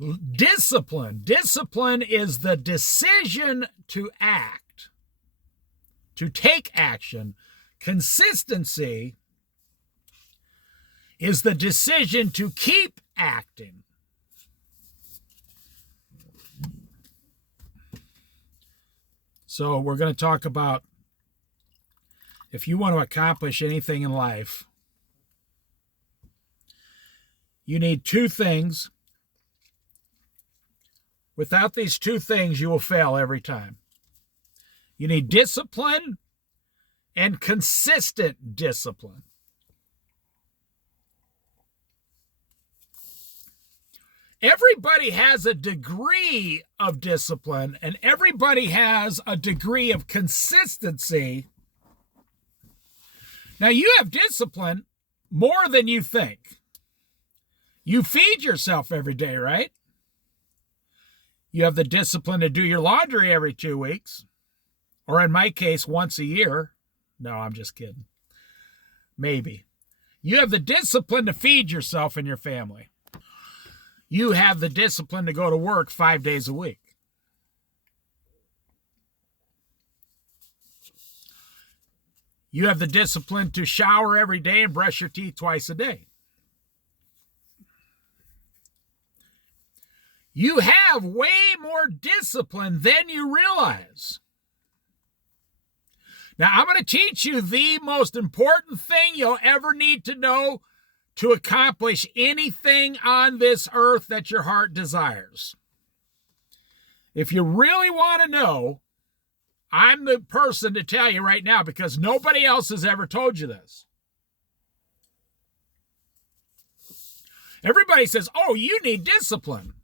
Discipline. Discipline is the decision to act, to take action. Consistency is the decision to keep acting. So we're going to talk about if you want to accomplish anything in life, you need two things. Without these two things, you will fail every time. You need discipline and consistent discipline. Everybody has a degree of discipline, and everybody has a degree of consistency. Now, you have discipline more than you think. You feed yourself every day, right? You have the discipline to do your laundry every 2 weeks, or in my case, once a year. No, I'm just kidding. Maybe. You have the discipline to feed yourself and your family. You have the discipline to go to work 5 days a week. You have the discipline to shower every day and brush your teeth twice a day. You have way more discipline than you realize. Now, I'm going to teach you the most important thing you'll ever need to know to accomplish anything on this earth that your heart desires. If you really want to know, I'm the person to tell you right now because nobody else has ever told you this. Everybody says, oh, you need discipline.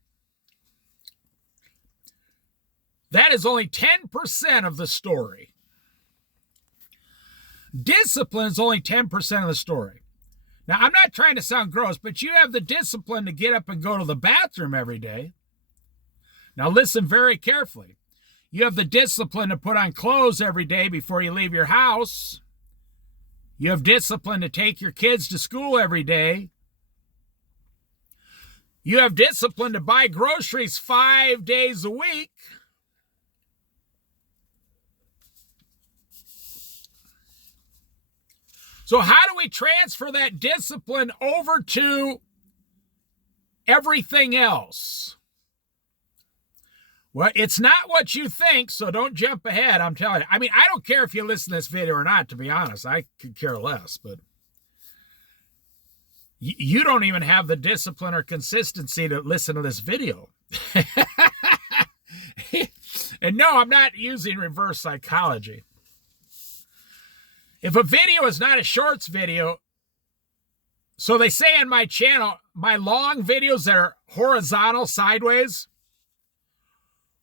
That is only 10% of the story. Discipline is only 10% of the story. Now, I'm not trying to sound gross, but you have the discipline to get up and go to the bathroom every day. Now, listen very carefully. You have the discipline to put on clothes every day before you leave your house. You have discipline to take your kids to school every day. You have discipline to buy groceries 5 days a week. So how do we transfer that discipline over to everything else? Well, it's not what you think, so don't jump ahead, I'm telling you. I mean, I don't care if you listen to this video or not, to be honest. I could care less, but you don't even have the discipline or consistency to listen to this video. And no, I'm not using reverse psychology. If a video is not a shorts video, so they say on my channel, my long videos that are horizontal, sideways,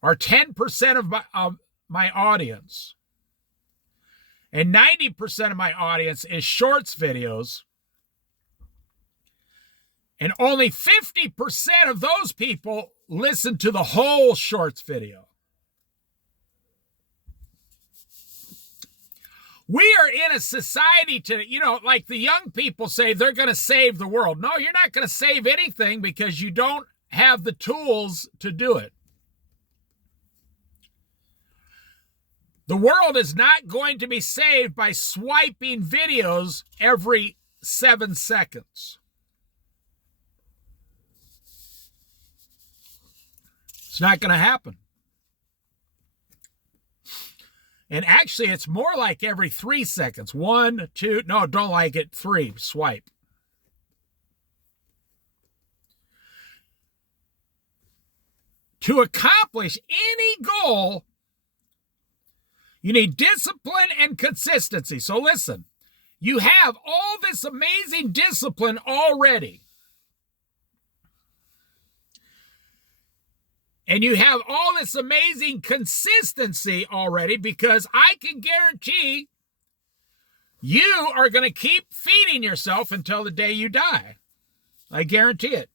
are 10% of my audience. And 90% of my audience is shorts videos. And only 50% of those people listen to the whole shorts video. We are in a society like the young people say they're going to save the world. No, you're not going to save anything because you don't have the tools to do it. The world is not going to be saved by swiping videos every 7 seconds. It's not going to happen. And actually, it's more like every 3 seconds. 1, 2, no, don't like it. 3, swipe. To accomplish any goal, you need discipline and consistency. So listen, you have all this amazing discipline already. And you have all this amazing consistency already because I can guarantee you are going to keep feeding yourself until the day you die. I guarantee it.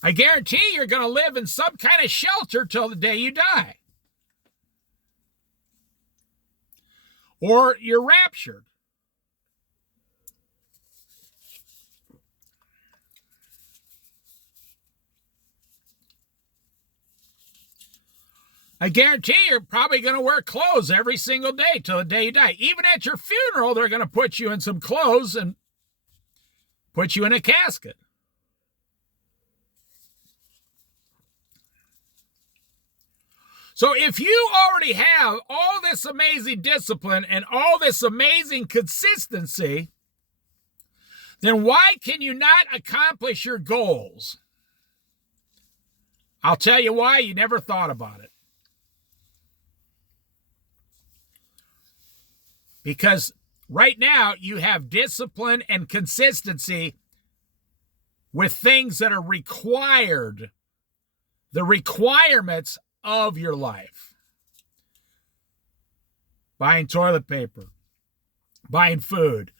I guarantee you're going to live in some kind of shelter till the day you die. Or you're raptured. I guarantee you're probably going to wear clothes every single day till the day you die. Even at your funeral, they're going to put you in some clothes and put you in a casket. So if you already have all this amazing discipline and all this amazing consistency, then why can you not accomplish your goals? I'll tell you why. You never thought about it. Because right now you have discipline and consistency with things that are required, the requirements of your life. Buying toilet paper, buying food,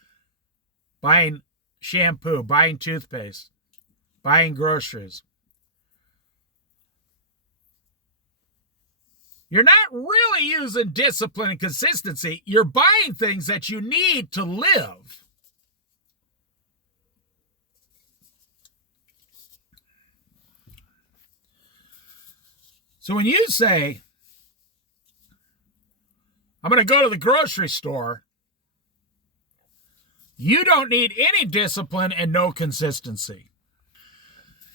buying shampoo, buying toothpaste, buying groceries. You're not really using discipline and consistency. You're buying things that you need to live. So when you say, I'm going to go to the grocery store, you don't need any discipline and no consistency.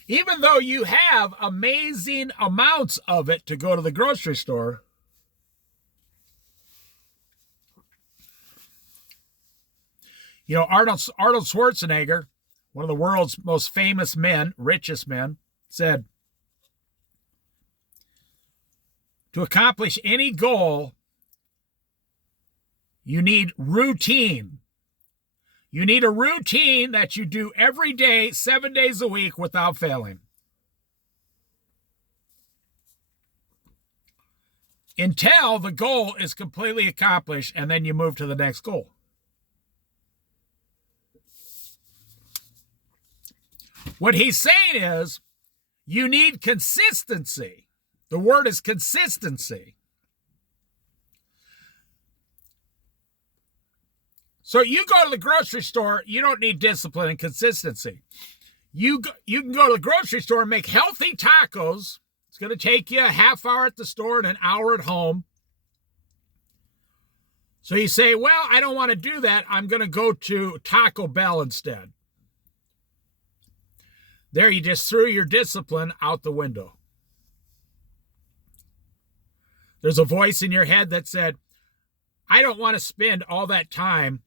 Even though you have amazing amounts of it to go to the grocery store, you know, Arnold Schwarzenegger, one of the world's most famous men, richest men, said, to accomplish any goal, you need routine. You need a routine that you do every day, 7 days a week without failing. Until the goal is completely accomplished, and then you move to the next goal. What he's saying is, you need consistency. The word is consistency. So you go to the grocery store, you don't need discipline and consistency. You can go to the grocery store and make healthy tacos. It's going to take you a half hour at the store and an hour at home. So you say, well, I don't want to do that. I'm going to go to Taco Bell instead. There, you just threw your discipline out the window. There's a voice in your head that said, I don't want to spend all that time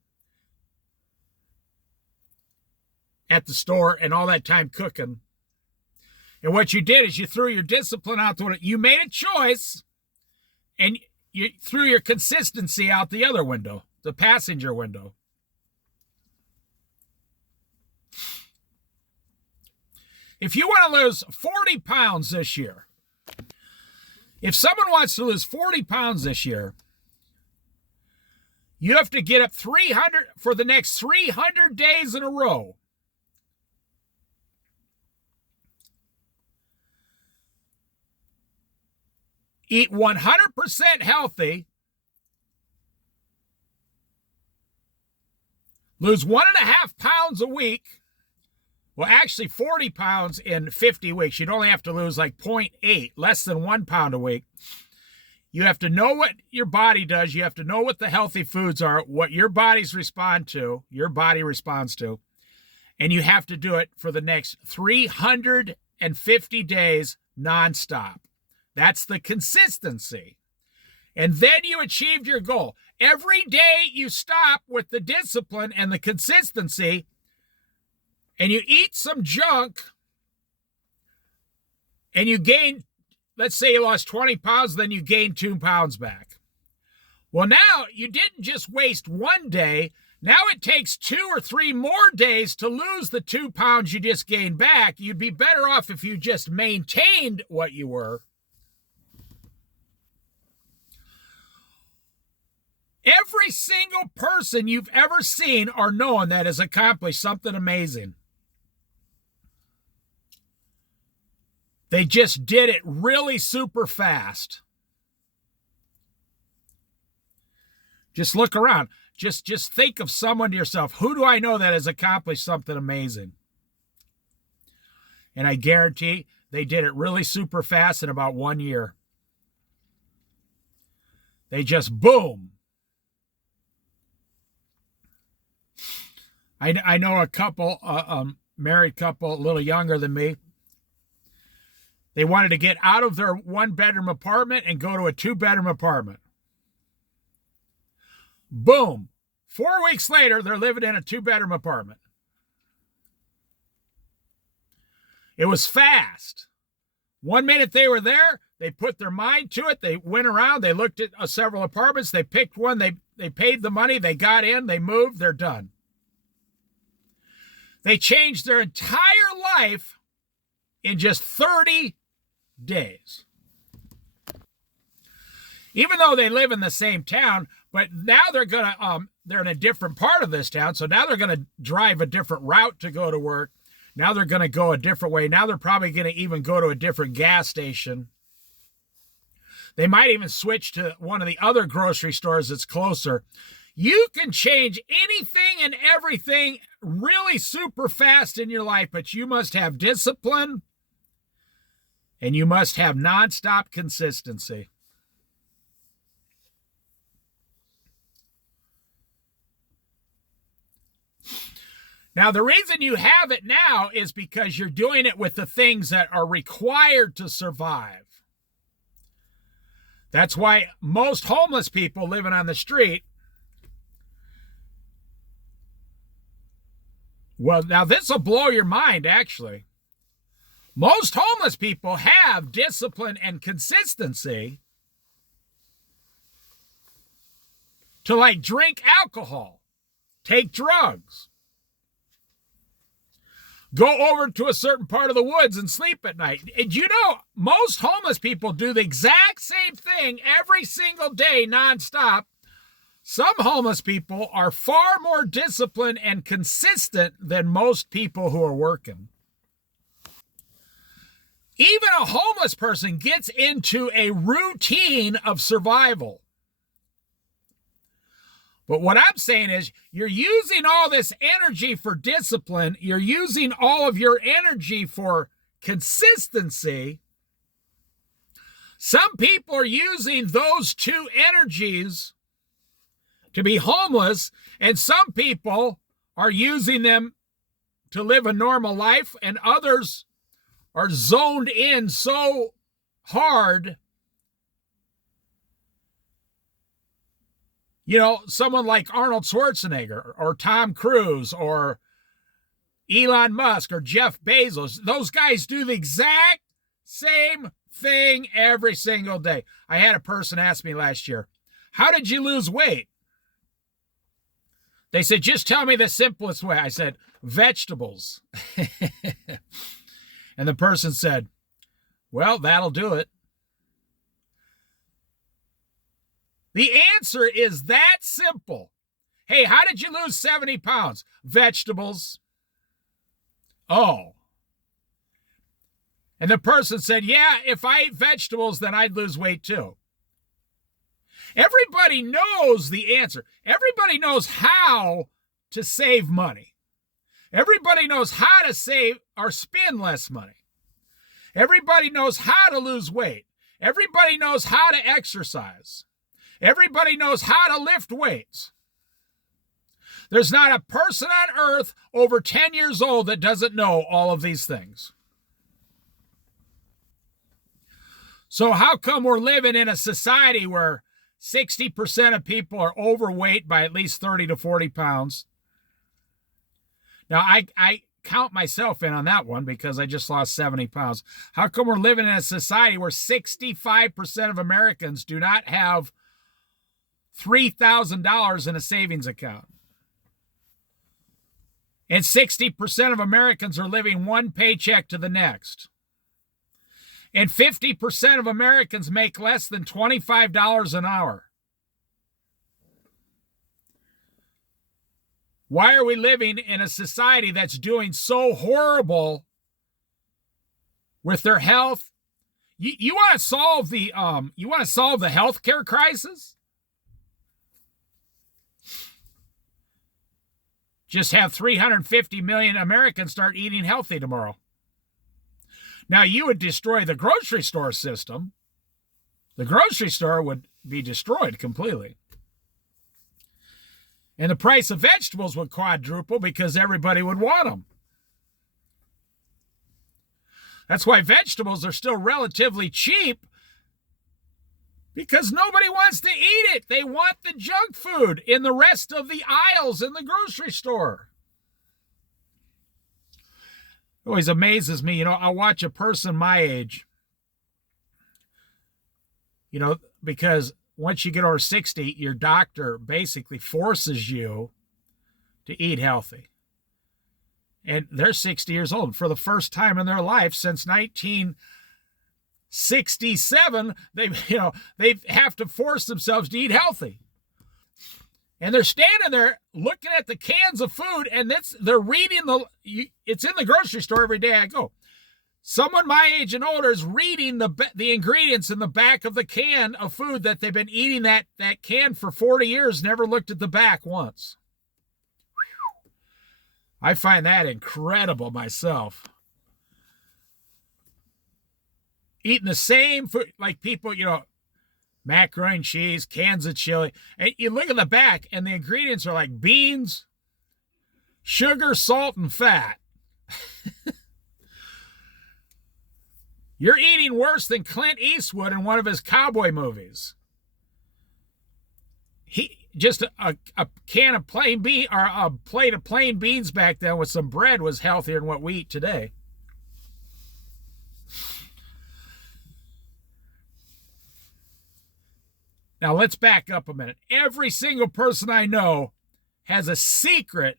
at the store and all that time cooking. And what you did is you threw your discipline out the window. You made a choice and you threw your consistency out the other window, the passenger window. If you want to lose 40 pounds this year, if someone wants to lose 40 pounds this year, you have to get up 300 for the next 300 days in a row. Eat 100% healthy. Lose 1.5 pounds a week. Well, actually 40 pounds in 50 weeks. You'd only have to lose like 0.8, less than 1 pound a week. You have to know what your body does. You have to know what the healthy foods are, what your body responds to. And you have to do it for the next 350 days nonstop. That's the consistency. And then you achieved your goal. Every day you stop with the discipline and the consistency, and you eat some junk, and you gain, let's say you lost 20 pounds, then you gain 2 pounds back. Well, now you didn't just waste one day. Now it takes 2 or 3 more days to lose the 2 pounds you just gained back. You'd be better off if you just maintained what you were. Every single person you've ever seen or known that has accomplished something amazing, they just did it really super fast. Just look around. Just think of someone to yourself. Who do I know that has accomplished something amazing? And I guarantee they did it really super fast in about 1 year. They just boom. I know a couple, married couple, a little younger than me. They wanted to get out of their one-bedroom apartment and go to a two-bedroom apartment. Boom. 4 weeks later, they're living in a two-bedroom apartment. It was fast. 1 minute they were there, they put their mind to it, they went around, they looked at several apartments, they picked one, they paid the money, they got in, they moved, they're done. They changed their entire life in just 30 days. Even though they live in the same town, but now they're in a different part of this town, so now they're gonna drive a different route to go to work. Now they're gonna go a different way. Now they're probably gonna even go to a different gas station. They might even switch to one of the other grocery stores that's closer. You can change anything and everything really super fast in your life, but you must have discipline and you must have nonstop consistency. Now, the reason you have it now is because you're doing it with the things that are required to survive. That's why most homeless people living on the street, well, now this will blow your mind, actually. Most homeless people have discipline and consistency to, like, drink alcohol, take drugs, go over to a certain part of the woods and sleep at night. And you know, most homeless people do the exact same thing every single day, nonstop. Some homeless people are far more disciplined and consistent than most people who are working. Even a homeless person gets into a routine of survival. But what I'm saying is, you're using all this energy for discipline. You're using all of your energy for consistency. Some people are using those two energies to be homeless, and some people are using them to live a normal life, and others are zoned in so hard. You know, someone like Arnold Schwarzenegger or Tom Cruise or Elon Musk or Jeff Bezos, those guys do the exact same thing every single day. I had a person ask me last year, how did you lose weight? They said, just tell me the simplest way. I said, vegetables. And the person said, well, that'll do it. The answer is that simple. Hey, how did you lose 70 pounds? Vegetables. Oh. And the person said, yeah, if I ate vegetables, then I'd lose weight too. Everybody knows the answer. Everybody knows how to save money. Everybody knows how to save or spend less money. Everybody knows how to lose weight. Everybody knows how to exercise. Everybody knows how to lift weights. There's not a person on earth over 10 years old that doesn't know all of these things. So how come we're living in a society where 60% of people are overweight by at least 30 to 40 pounds? Now, I count myself in on that one because I just lost 70 pounds. How come we're living in a society where 65% of Americans do not have $3,000 in a savings account? And 60% of Americans are living one paycheck to the next. And 50% of Americans make less than $25 an hour. Why are we living in a society that's doing so horrible with their health? You want to solve the healthcare crisis? Just have 350 million Americans start eating healthy tomorrow. Now, you would destroy the grocery store system. The grocery store would be destroyed completely. And the price of vegetables would quadruple because everybody would want them. That's why vegetables are still relatively cheap, because nobody wants to eat it. They want the junk food in the rest of the aisles in the grocery store. It always amazes me, I'll watch a person my age, because once you get over 60, your doctor basically forces you to eat healthy. And they're 60 years old. For the first time in their life since 1967, they have to force themselves to eat healthy. And they're standing there looking at the cans of food, and they're reading it's in the grocery store every day I go. Someone my age and older is reading the ingredients in the back of the can of food that they've been eating that can for 40 years, never looked at the back once. I find that incredible myself. Eating the same food, like people, macaroni and cheese, cans of chili. And you look at the back, and the ingredients are like beans, sugar, salt, and fat. You're eating worse than Clint Eastwood in one of his cowboy movies. Just a can of plain bean, or a plate of plain beans back then with some bread was healthier than what we eat today. Now let's back up a minute. Every single person I know has a secret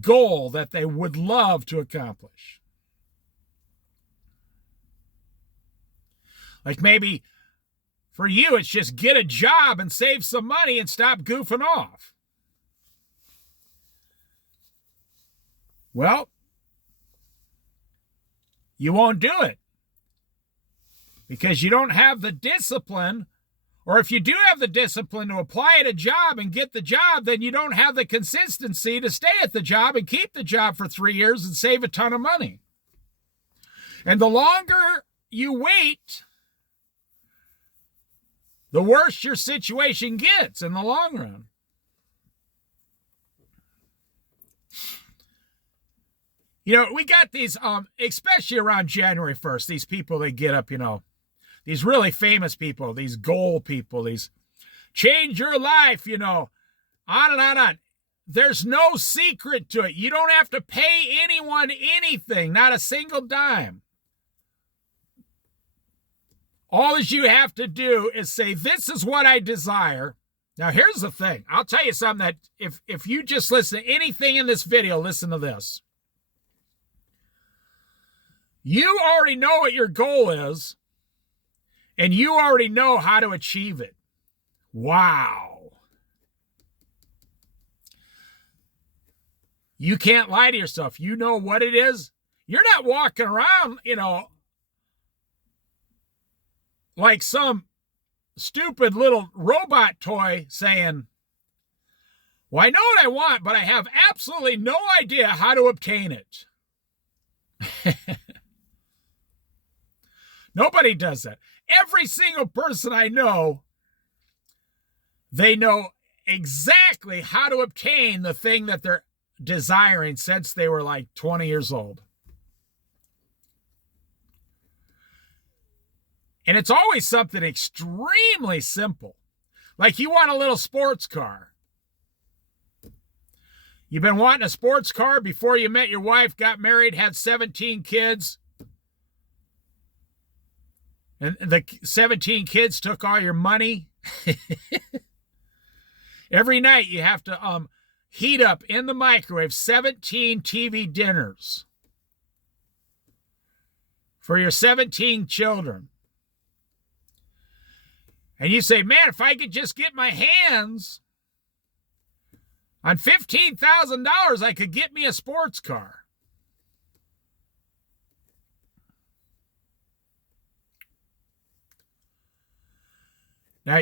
goal that they would love to accomplish. Like maybe for you, it's just get a job and save some money and stop goofing off. Well, you won't do it because you don't have the discipline. Or if you do have the discipline to apply at a job and get the job, then you don't have the consistency to stay at the job and keep the job for 3 years and save a ton of money. And the longer you wait, the worse your situation gets in the long run. We got these, especially around January 1st, these people, they get up, these really famous people, these goal people, these change your life, on and on and on. There's no secret to it. You don't have to pay anyone anything, not a single dime. All you have to do is say, this is what I desire. Now, here's the thing. I'll tell you something that if you just listen to anything in this video, listen to this. You already know what your goal is, and you already know how to achieve it. Wow. You can't lie to yourself. You know what it is. You're not walking around, like some stupid little robot toy saying, well, I know what I want, but I have absolutely no idea how to obtain it. Nobody does that. Every single person I know, they know exactly how to obtain the thing that they're desiring since they were like 20 years old. And it's always something extremely simple. Like you want a little sports car. You've been wanting a sports car before you met your wife, got married, had 17 kids. And the 17 kids took all your money. Every night you have to heat up in the microwave 17 TV dinners for your 17 children. And you say, man, if I could just get my hands on $15,000, I could get me a sports car. Now,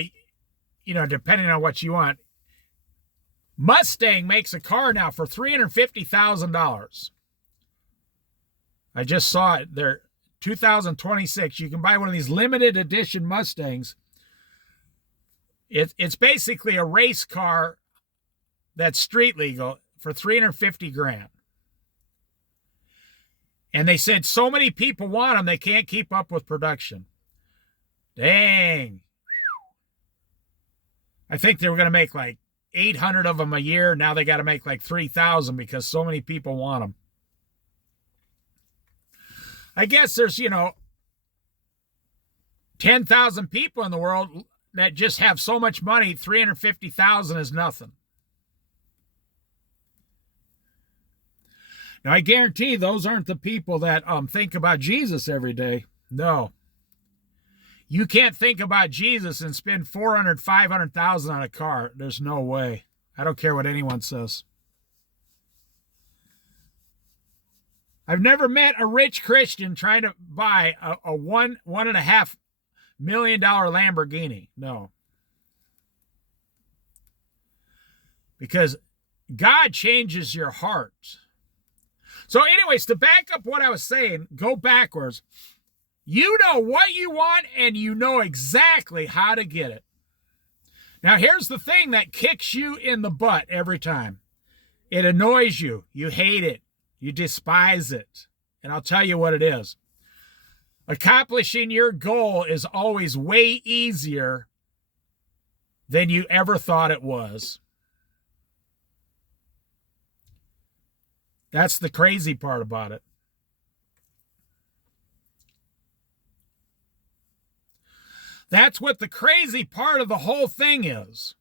depending on what you want, Mustang makes a car now for $350,000. I just saw it. They're 2026. You can buy one of these limited edition Mustangs It's basically a race car that's street legal for 350 grand. And they said so many people want them, they can't keep up with production. Dang. I think they were going to make like 800 of them a year. Now they got to make like 3,000 because so many people want them. I guess there's, 10,000 people in the world that just have so much money, 350,000 is nothing. Now, I guarantee those aren't the people that think about Jesus every day. No. You can't think about Jesus and spend 400, 500,000 on a car. There's no way. I don't care what anyone says. I've never met a rich Christian trying to buy a $1.5 million Lamborghini. No. Because God changes your heart. So anyways, to back up what I was saying, go backwards. You know what you want and you know exactly how to get it. Now, here's the thing that kicks you in the butt every time. It annoys you. You hate it. You despise it. And I'll tell you what it is. Accomplishing your goal is always way easier than you ever thought it was. That's the crazy part about it. That's what the crazy part of the whole thing is.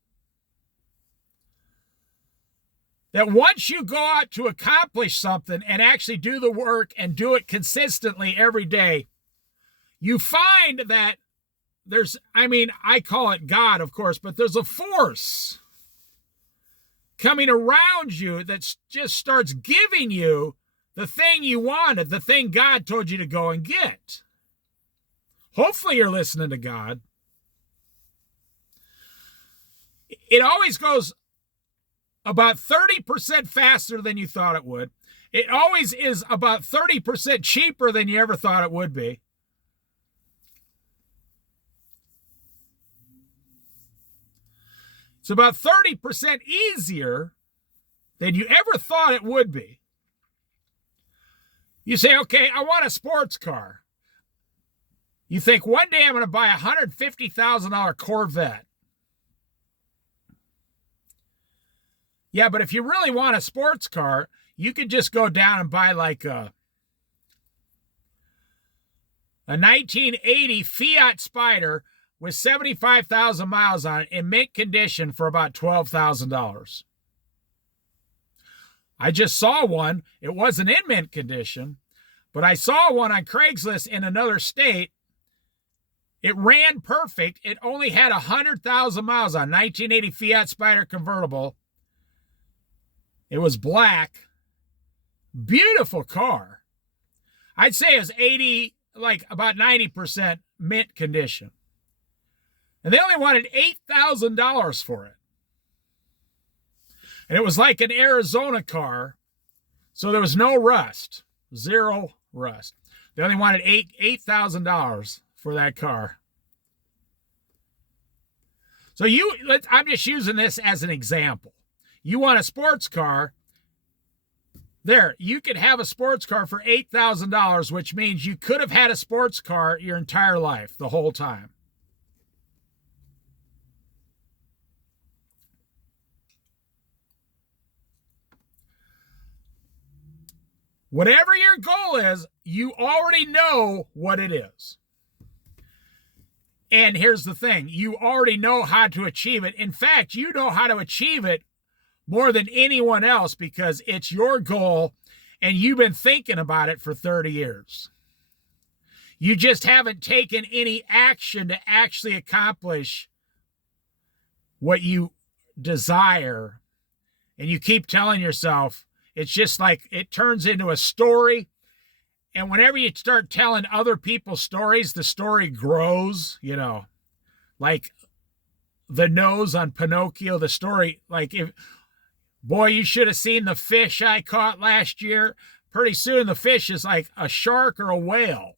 That once you go out to accomplish something and actually do the work and do it consistently every day, you find that I call it God, of course, but there's a force coming around you that just starts giving you the thing you wanted, the thing God told you to go and get. Hopefully you're listening to God. It always goes about 30% faster than you thought it would. It always is about 30% cheaper than you ever thought it would be. It's about 30% easier than you ever thought it would be. You say, okay, I want a sports car. You think one day I'm going to buy a $150,000 Corvette. Yeah, but if you really want a sports car, you could just go down and buy like a 1980 Fiat Spider with 75,000 miles on it in mint condition for about $12,000. I just saw one. It wasn't in mint condition, but I saw one on Craigslist in another state. It ran perfect. It only had 100,000 miles on. 1980 Fiat Spider convertible. It was black. Beautiful car. I'd say it's about 90% mint condition. And they only wanted $8,000 for it. And it was like an Arizona car, so there was no rust, zero rust. They only wanted $8,000 for that car. So I'm just using this as an example. You want a sports car, there, you could have a sports car for $8,000, which means you could have had a sports car your entire life, the whole time. Whatever your goal is, you already know what it is. And here's the thing, you already know how to achieve it. In fact, you know how to achieve it more than anyone else because it's your goal and you've been thinking about it for 30 years. You just haven't taken any action to actually accomplish what you desire. And you keep telling yourself, it's just like it turns into a story. And whenever you start telling other people's stories, the story grows, like the nose on Pinocchio, the story, like boy, you should have seen the fish I caught last year. Pretty soon the fish is like a shark or a whale.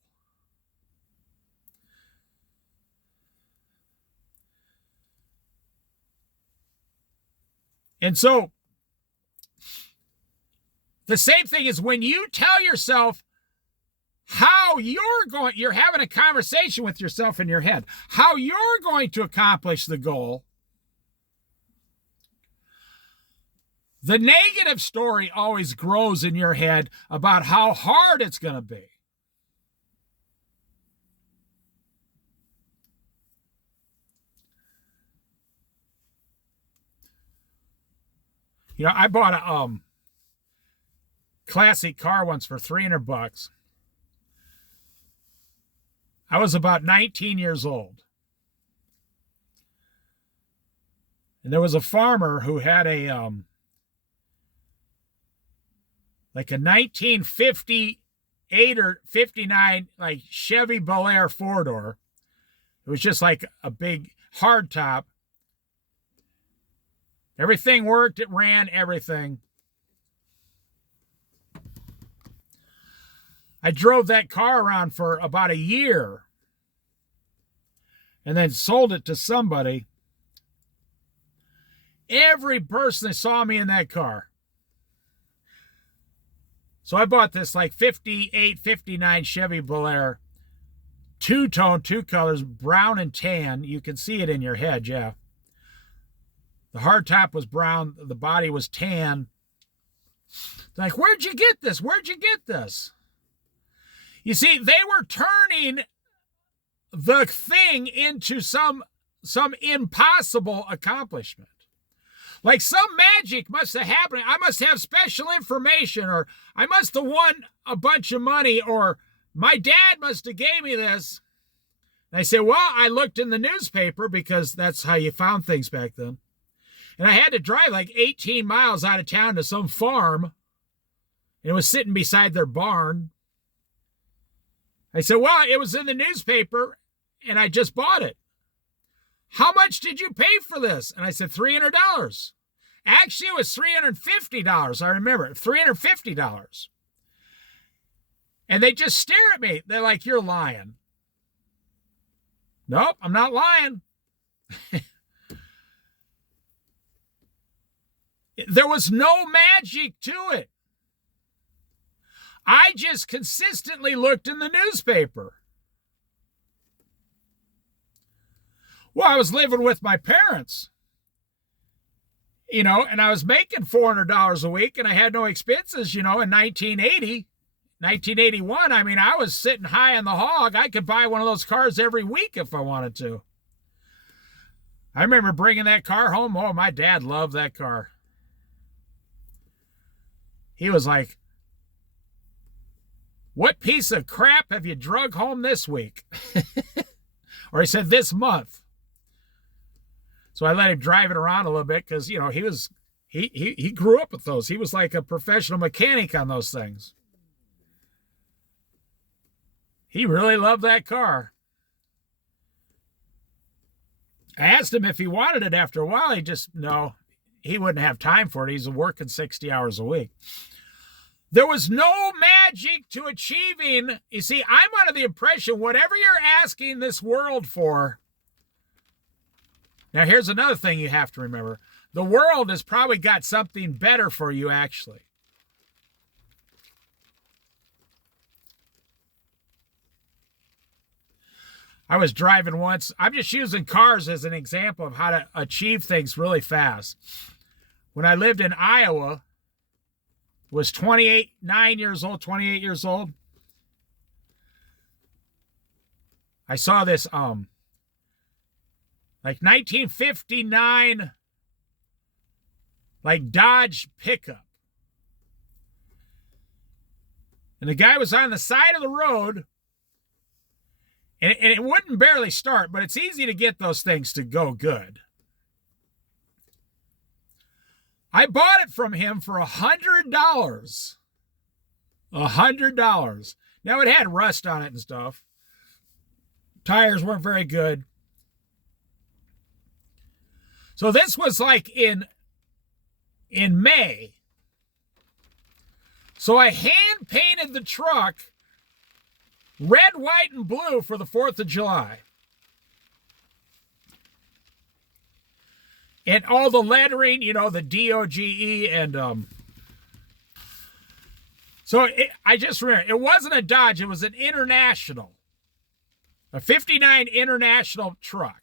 And so the same thing is when you tell yourself how you're having a conversation with yourself in your head, how you're going to accomplish the goal, the negative story always grows in your head about how hard it's going to be. You know, I bought a classic car once for $300. I was about 19 years old. And there was a farmer who had a like a 1958 or 59 like Chevy Bel Air four-door. It was just like a big hardtop. Everything worked, it ran, everything. I drove that car around for about a year and then sold it to somebody. Every person that saw me in that car. So I bought this like 58, 59 Chevy Bel Air, two-tone, two colors, brown and tan. You can see it in your head, yeah. The hardtop was brown, the body was tan. Like, where'd you get this? Where'd you get this? You see, they were turning the thing into some impossible accomplishment. Like some magic must have happened. I must have special information, or I must have won a bunch of money, or my dad must have gave me this. And I said, well, I looked in the newspaper because that's how you found things back then. And I had to drive like 18 miles out of town to some farm. And it was sitting beside their barn. I said, well, it was in the newspaper and I just bought it. How much did you pay for this? And I said, $300. Actually, it was $350. I remember it, $350. And they just stare at me. They're like, you're lying. Nope, I'm not lying. There was no magic to it. I just consistently looked in the newspaper. Well, I was living with my parents, you know, and I was making $400 a week and I had no expenses, you know, in 1981. I mean, I was sitting high on the hog. I could buy one of those cars every week if I wanted to. I remember bringing that car home. Oh, my dad loved that car. He was like, what piece of crap have you drug home this week? Or he said, this month. So I let him drive it around a little bit because, you know, he grew up with those. He was like a professional mechanic on those things. He really loved that car. I asked him if he wanted it after a while. No, he wouldn't have time for it. He's working 60 hours a week. There was no magic to achieving. You see, I'm under the impression whatever you're asking this world for. Now, here's another thing you have to remember. The world has probably got something better for you, actually. I was driving once. I'm just using cars as an example of how to achieve things really fast. When I lived in Iowa, was 28 years old. I saw this like 1959 like Dodge pickup. And the guy was on the side of the road, and it wouldn't barely start, but it's easy to get those things to go good. I bought it from him for $100. $100. Now, it had rust on it and stuff. Tires weren't very good. So this was like in May. So I hand painted the truck red, white, and blue for the 4th of July. And all the lettering, you know, the DOGE and I just remember, it wasn't a Dodge, it was an International. A 59 International truck.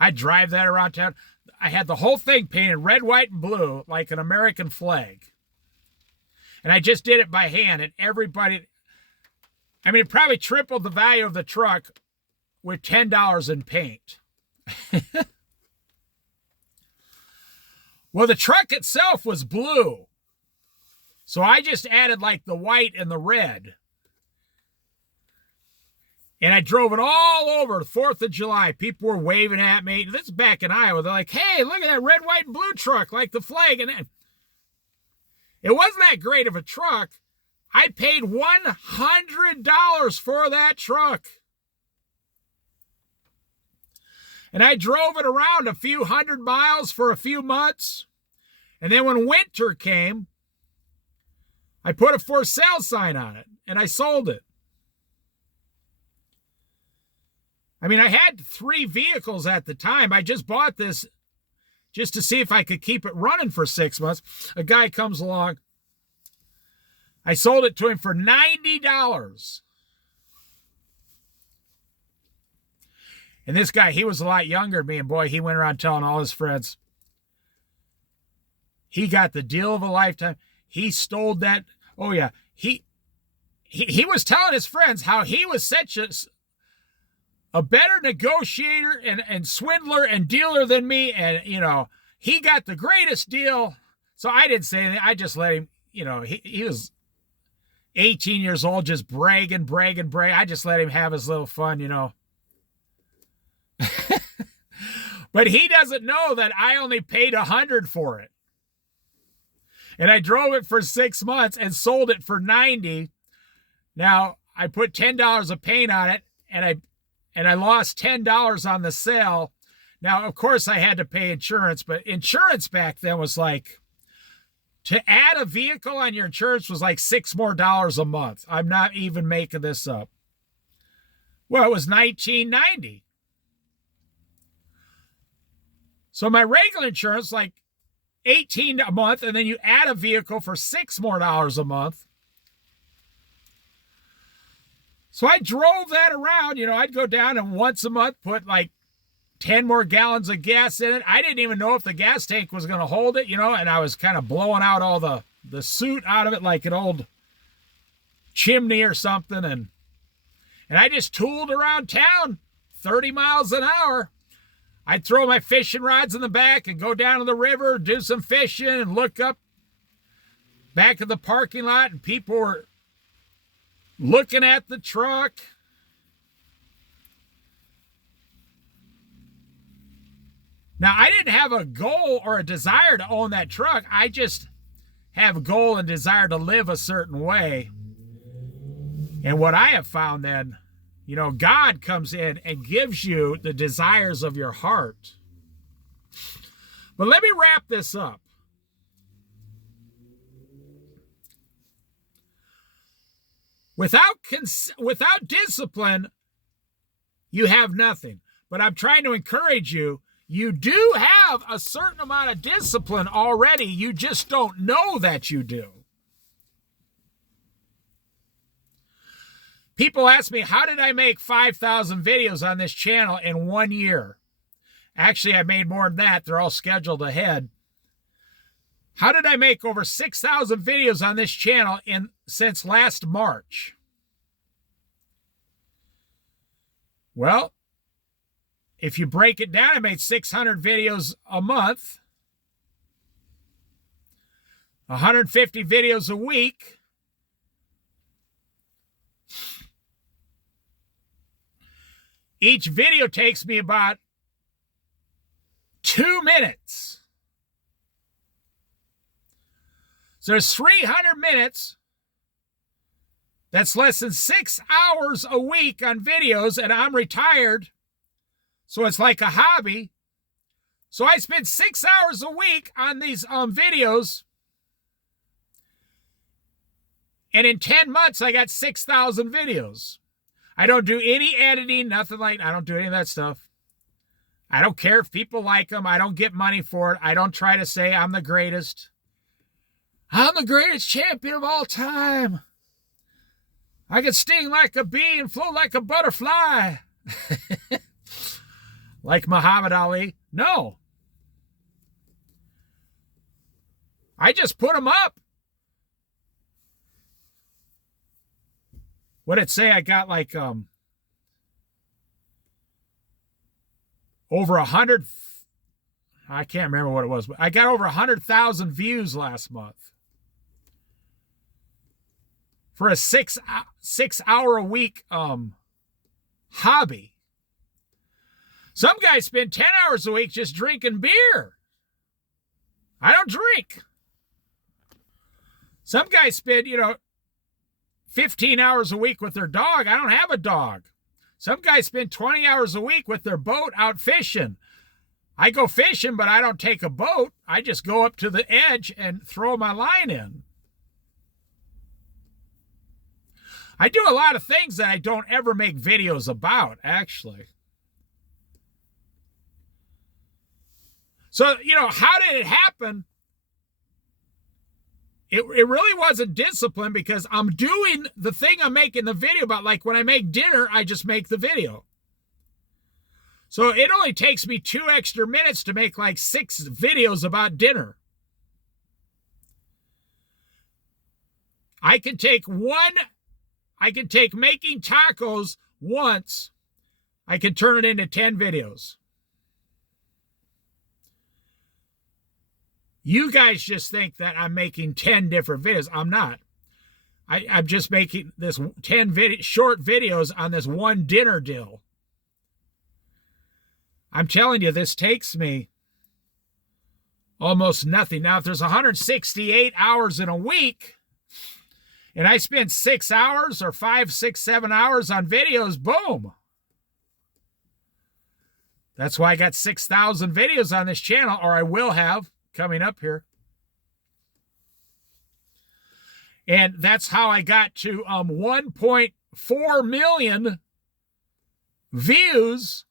I'd drive that around town. I had the whole thing painted red, white, and blue like an American flag. And I just did it by hand, and everybody, I mean, it probably tripled the value of the truck with $10 in paint. Well, the truck itself was blue. So I just added like the white and the red. And I drove it all over 4th of July. People were waving at me. This is back in Iowa. They're like, hey, look at that red, white, and blue truck, like the flag. And it wasn't that great of a truck. I paid $100 for that truck. And I drove it around a few hundred miles for a few months. And then when winter came, I put a for sale sign on it and I sold it. I mean, I had 3 vehicles at the time. I just bought this just to see if I could keep it running for 6 months. A guy comes along. I sold it to him for $90. And this guy, he was a lot younger than me, and boy, he went around telling all his friends. He got the deal of a lifetime. He stole that. Oh, yeah. He was telling his friends how he was such a better negotiator and swindler and dealer than me. And, you know, he got the greatest deal. So I didn't say anything. I just let him, you know, he was 18 years old, just bragging. I just let him have his little fun, you know. But he doesn't know that I only paid $100 for it. And I drove it for 6 months and sold it for $90. Now, I put $10 of paint on it, and I lost $10 on the sale. Now, of course, I had to pay insurance, but insurance back then was like, to add a vehicle on your insurance was like $6 more a month. I'm not even making this up. Well, it was $19.90. So my regular insurance, like $18 a month, and then you add a vehicle for $6 more a month. So I drove that around. You know, I'd go down and once a month put like 10 more gallons of gas in it. I didn't even know if the gas tank was going to hold it, you know, and I was kind of blowing out all the soot out of it like an old chimney or something. And I just tooled around town 30 miles an hour. I'd throw my fishing rods in the back and go down to the river, do some fishing, and look up back at the parking lot, and people were looking at the truck. Now, I didn't have a goal or a desire to own that truck. I just have a goal and desire to live a certain way. And what I have found then, you know, God comes in and gives you the desires of your heart. But let me wrap this up. Without discipline, you have nothing. But I'm trying to encourage you, you do have a certain amount of discipline already. You just don't know that you do. People ask me, how did I make 5,000 videos on this channel in 1 year? Actually, I made more than that. They're all scheduled ahead. How did I make over 6,000 videos on this channel since last March? Well, if you break it down, I made 600 videos a month, 150 videos a week. Each video takes me about 2 minutes. So there's 300 minutes. That's less than 6 hours a week on videos, and I'm retired. So it's like a hobby. So I spend 6 hours a week on these videos. And in 10 months, I got 6,000 videos. I don't do any editing, nothing like, I don't do any of that stuff. I don't care if people like them. I don't get money for it. I don't try to say I'm the greatest. I'm the greatest champion of all time. I can sting like a bee and float like a butterfly. Like Muhammad Ali. No. I just put them up. What did it say? I got like over 100, I can't remember what it was, but I got over 100,000 views last month for a 6 hour a week hobby. Some guys spend 10 hours a week just drinking beer. I don't drink. Some guys spend, 15 hours a week with their dog. I don't have a dog. Some guys spend 20 hours a week with their boat out fishing. I go fishing, but I don't take a boat. I just go up to the edge and throw my line in. I do a lot of things that I don't ever make videos about, actually. So, how did it happen? It really wasn't discipline, because I'm doing the thing I'm making the video about. Like when I make dinner, I just make the video. So it only takes me 2 extra minutes to make like 6 videos about dinner. I can take making tacos once. I can turn it into 10 videos. You guys just think that I'm making 10 different videos. I'm not. I'm just making this 10 short videos on this one dinner deal. I'm telling you, this takes me almost nothing. Now, if there's 168 hours in a week, and I spend 6 hours or 5, 6, 7 hours on videos, boom. That's why I got 6,000 videos on this channel, or I will have coming up here. And that's how I got to 1.4 million views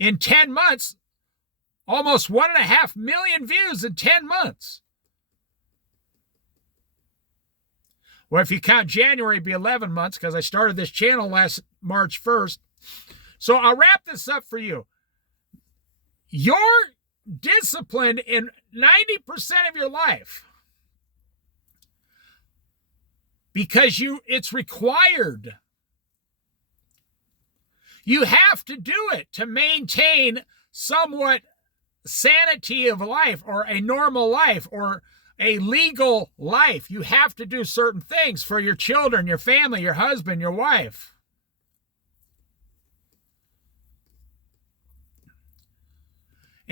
in 10 months. Almost 1.5 million views in 10 months. Well, if you count January, it'd be 11 months, because I started this channel last March 1st. So I'll wrap this up for you. You're disciplined in 90% of your life because it's required. You have to do it to maintain somewhat sanity of life, or a normal life, or a legal life. You have to do certain things for your children, your family, your husband, your wife.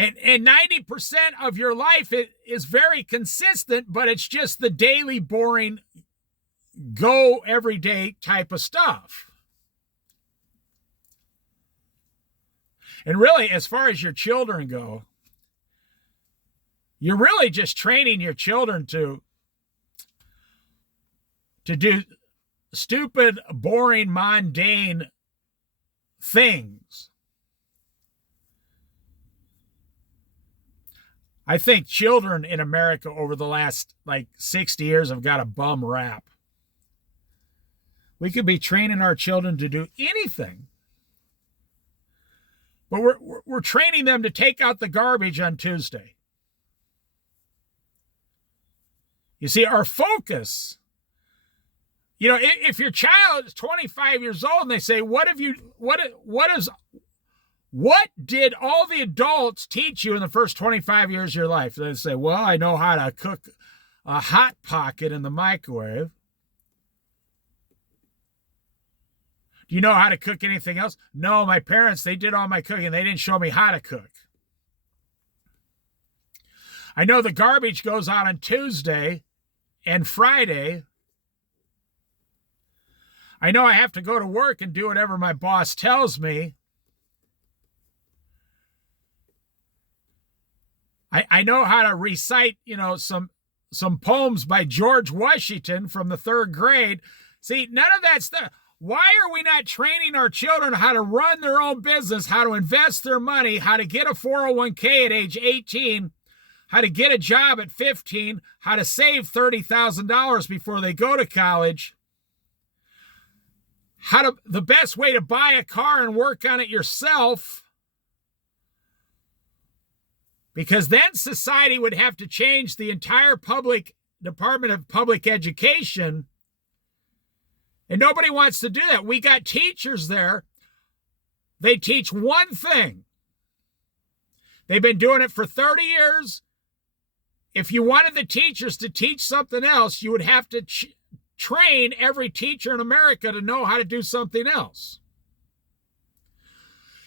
And 90% of your life is very consistent, but it's just the daily, boring, go everyday type of stuff. And really, as far as your children go, you're really just training your children to do stupid, boring, mundane things. I think children in America over the last 60 years have got a bum rap. We could be training our children to do anything. But we're training them to take out the garbage on Tuesday. You see, our focus, if your child is 25 years old and they say, what did all the adults teach you in the first 25 years of your life? They say, well, I know how to cook a Hot Pocket in the microwave. Do you know how to cook anything else? No, my parents, they did all my cooking. They didn't show me how to cook. I know the garbage goes out on Tuesday and Friday. I know I have to go to work and do whatever my boss tells me. I know how to recite, some poems by George Washington from the 3rd grade. See, none of that stuff. Why are we not training our children how to run their own business, how to invest their money, how to get a 401k at age 18, how to get a job at 15, how to save $30,000 before they go to college, the best way to buy a car and work on it yourself? Because then society would have to change the entire Department of Public Education. And nobody wants to do that. We got teachers there. They teach one thing. They've been doing it for 30 years. If you wanted the teachers to teach something else, you would have to train every teacher in America to know how to do something else.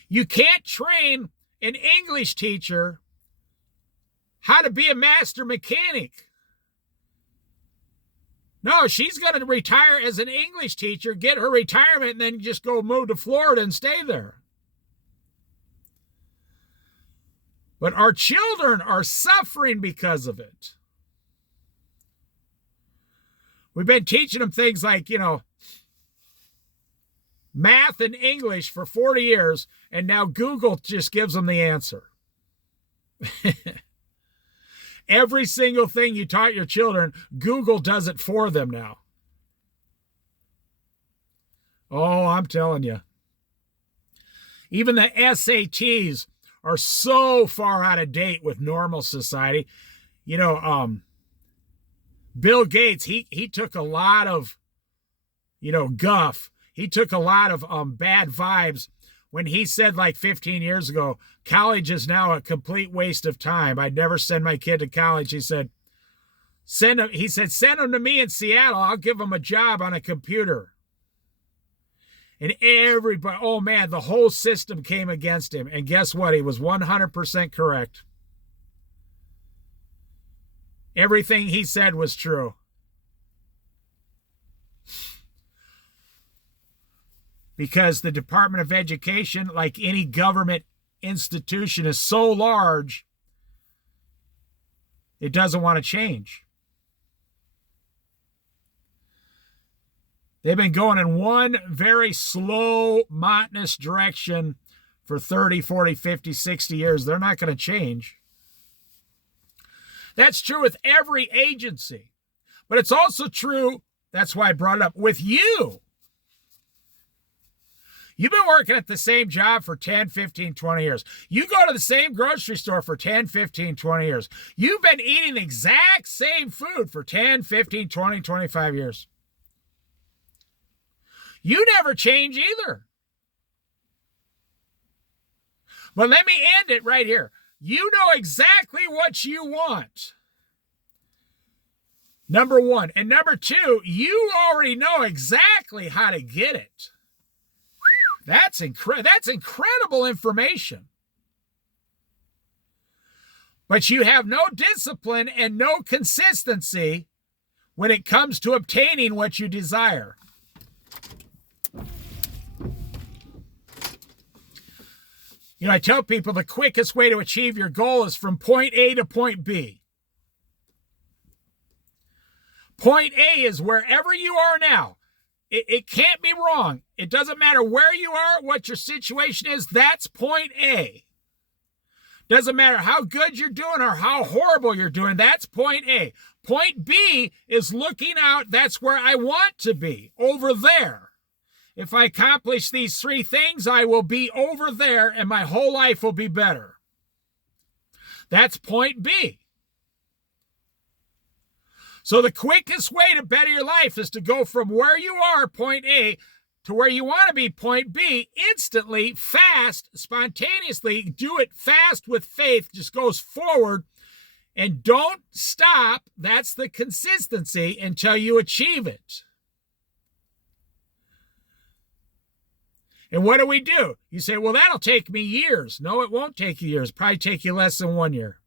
You can't train an English teacher how to be a master mechanic. No, she's going to retire as an English teacher, get her retirement, and then just go move to Florida and stay there. But our children are suffering because of it. We've been teaching them things like, math and English for 40 years, and now Google just gives them the answer. Every single thing you taught your children, Google does it for them now. Oh, I'm telling you. Even the SATs are so far out of date with normal society. Bill Gates, he took a lot of, guff. He took a lot of bad vibes when he said like 15 years ago, college is now a complete waste of time. I'd never send my kid to college. He said, send them to me in Seattle. I'll give them a job on a computer. And everybody, oh man, the whole system came against him. And guess what? He was 100% correct. Everything he said was true. Because the Department of Education, like any government institution, is so large, it doesn't want to change. They've been going in one very slow, monotonous direction for 30, 40, 50, 60 years. They're not going to change. That's true with every agency. But it's also true, that's why I brought it up, with you. You've been working at the same job for 10, 15, 20 years. You go to the same grocery store for 10, 15, 20 years. You've been eating the exact same food for 10, 15, 20, 25 years. You never change either. But let me end it right here. You know exactly what you want. Number one. And number two, you already know exactly how to get it. That's incredible information. But you have no discipline and no consistency when it comes to obtaining what you desire. I tell people the quickest way to achieve your goal is from point A to point B. Point A is wherever you are now. It can't be wrong. It doesn't matter where you are, what your situation is. That's point A. Doesn't matter how good you're doing or how horrible you're doing. That's point A. Point B is looking out. That's where I want to be, over there. If I accomplish these three things, I will be over there and my whole life will be better. That's point B. So the quickest way to better your life is to go from where you are, point A, to where you want to be, point B, instantly, fast, spontaneously. Do it fast with faith. Just goes forward and don't stop. That's the consistency until you achieve it. And what do? You say, well, that'll take me years. No, it won't take you years. It'll probably take you less than 1 year.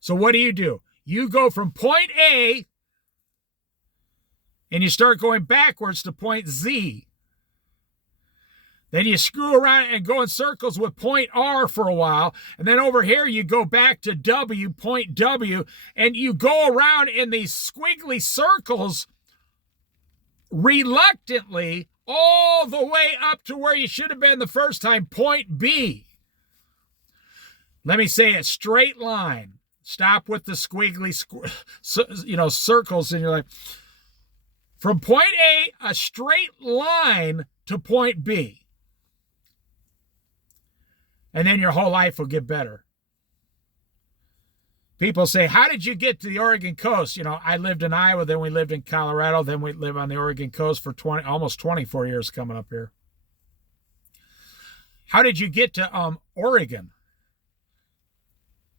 So what do? You go from point A and you start going backwards to point Z. Then you screw around and go in circles with point R for a while. And then over here you go back to W, point W, and you go around in these squiggly circles reluctantly all the way up to where you should have been the first time, point B. Let me say a straight line. Stop with the squiggly, circles in your life. From point A straight line to point B. And then your whole life will get better. People say, how did you get to the Oregon coast? I lived in Iowa, then we lived in Colorado, then we live on the Oregon coast for almost 24 years coming up here. How did you get to Oregon?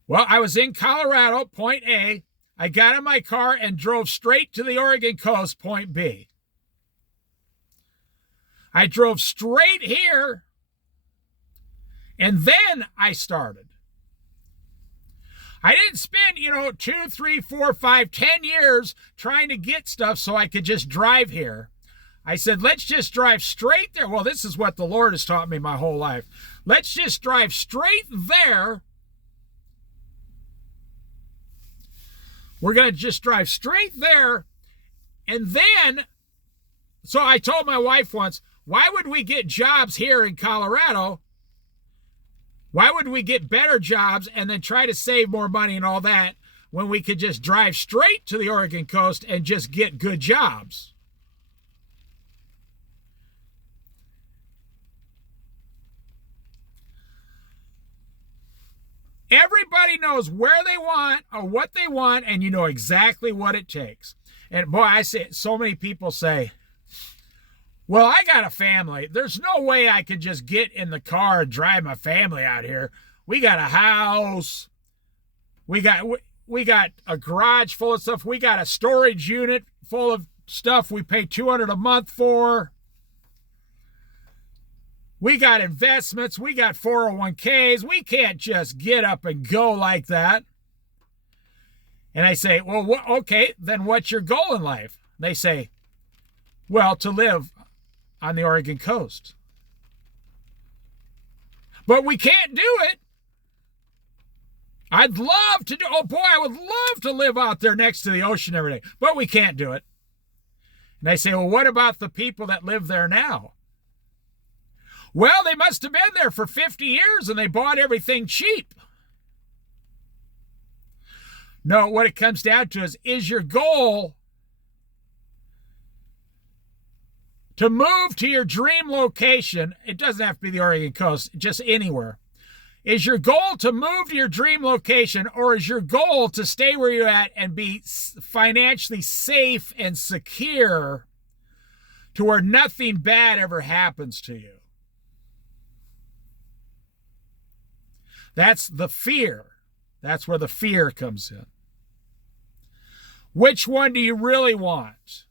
Well, I was in Colorado, point A. I got in my car and drove straight to the Oregon coast, point B. I drove straight here, and then I started. I didn't spend, 2, 3, 4, 5, 10 years trying to get stuff so I could just drive here. I said, let's just drive straight there. Well, this is what the Lord has taught me my whole life. Let's just drive straight there. We're going to just drive straight there. And then, so I told my wife once, why would we get jobs here in Colorado? Why would we get better jobs and then try to save more money and all that when we could just drive straight to the Oregon coast and just get good jobs? Everybody knows where they want or what they want, and you know exactly what it takes. And boy, I see so many people say, well, I got a family. There's no way I could just get in the car and drive my family out here. We got a house. We got a garage full of stuff. We got a storage unit full of stuff we pay $200 a month for. We got investments. We got 401ks. We can't just get up and go like that. And I say, well, okay, then what's your goal in life? They say, well, to live on the Oregon coast. But we can't do it. I'd love to do, oh boy, I would love to live out there next to the ocean every day, but we can't do it. And I say, well, what about the people that live there now? Well, they must have been there for 50 years and they bought everything cheap. No, what it comes down to is your goal to move to your dream location? It doesn't have to be the Oregon coast, just anywhere. Is your goal to move to your dream location, or is your goal to stay where you're at and be financially safe and secure to where nothing bad ever happens to you? That's the fear. That's where the fear comes in. Which one do you really want?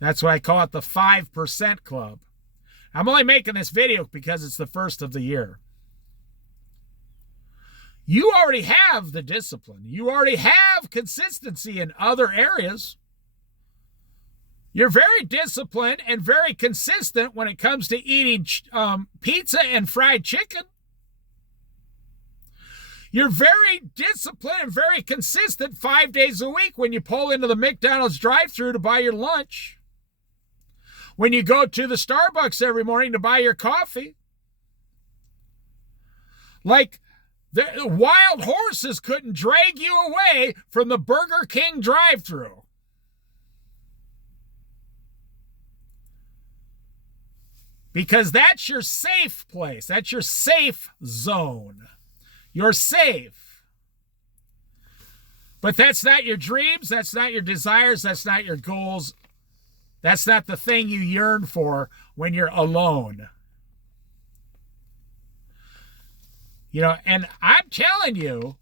That's why I call it the 5% Club. I'm only making this video because it's the first of the year. You already have the discipline. You already have consistency in other areas. You're very disciplined and very consistent when it comes to eating pizza and fried chicken. You're very disciplined and very consistent 5 days a week when you pull into the McDonald's drive-thru to buy your lunch. When you go to the Starbucks every morning to buy your coffee. Like the wild horses couldn't drag you away from the Burger King drive-thru. Because that's your safe place. That's your safe zone. You're safe. But that's not your dreams. That's not your desires. That's not your goals. That's not the thing you yearn for when you're alone. You know, and I'm telling you,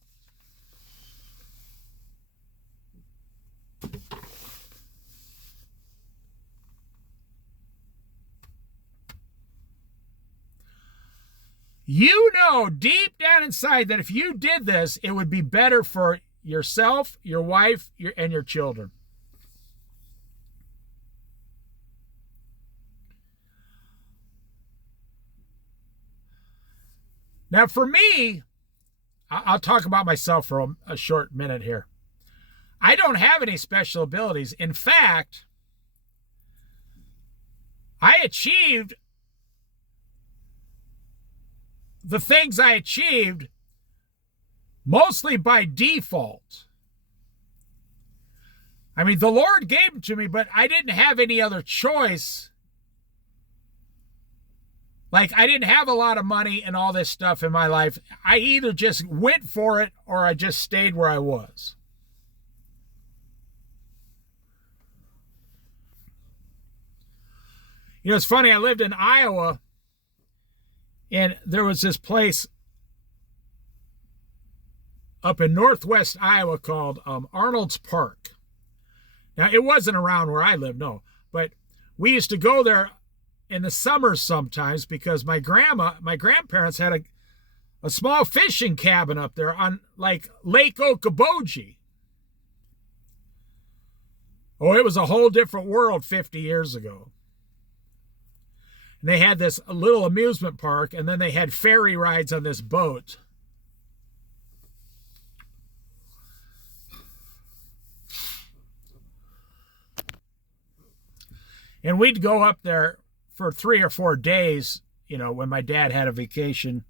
you know deep down inside that if you did this, it would be better for yourself, your wife, and your children. Now, for me, I'll talk about myself for a short minute here. I don't have any special abilities. In fact, I achieved the things I achieved mostly by default. I mean, the Lord gave them to me, but I didn't have any other choice. Like, I didn't have a lot of money and all this stuff in my life. I either just went for it or I just stayed where I was. You know, it's funny, I lived in Iowa, and there was this place up in northwest Iowa called Arnold's Park. Now, it wasn't around where I lived, no, but we used to go there in the summer sometimes because my grandparents had a small fishing cabin up there on like Lake Okoboji. Oh, it was a whole different world 50 years ago. And they had this little amusement park, and then they had ferry rides on this boat. And we'd go up there for 3 or 4 days, you know, when my dad had a vacation.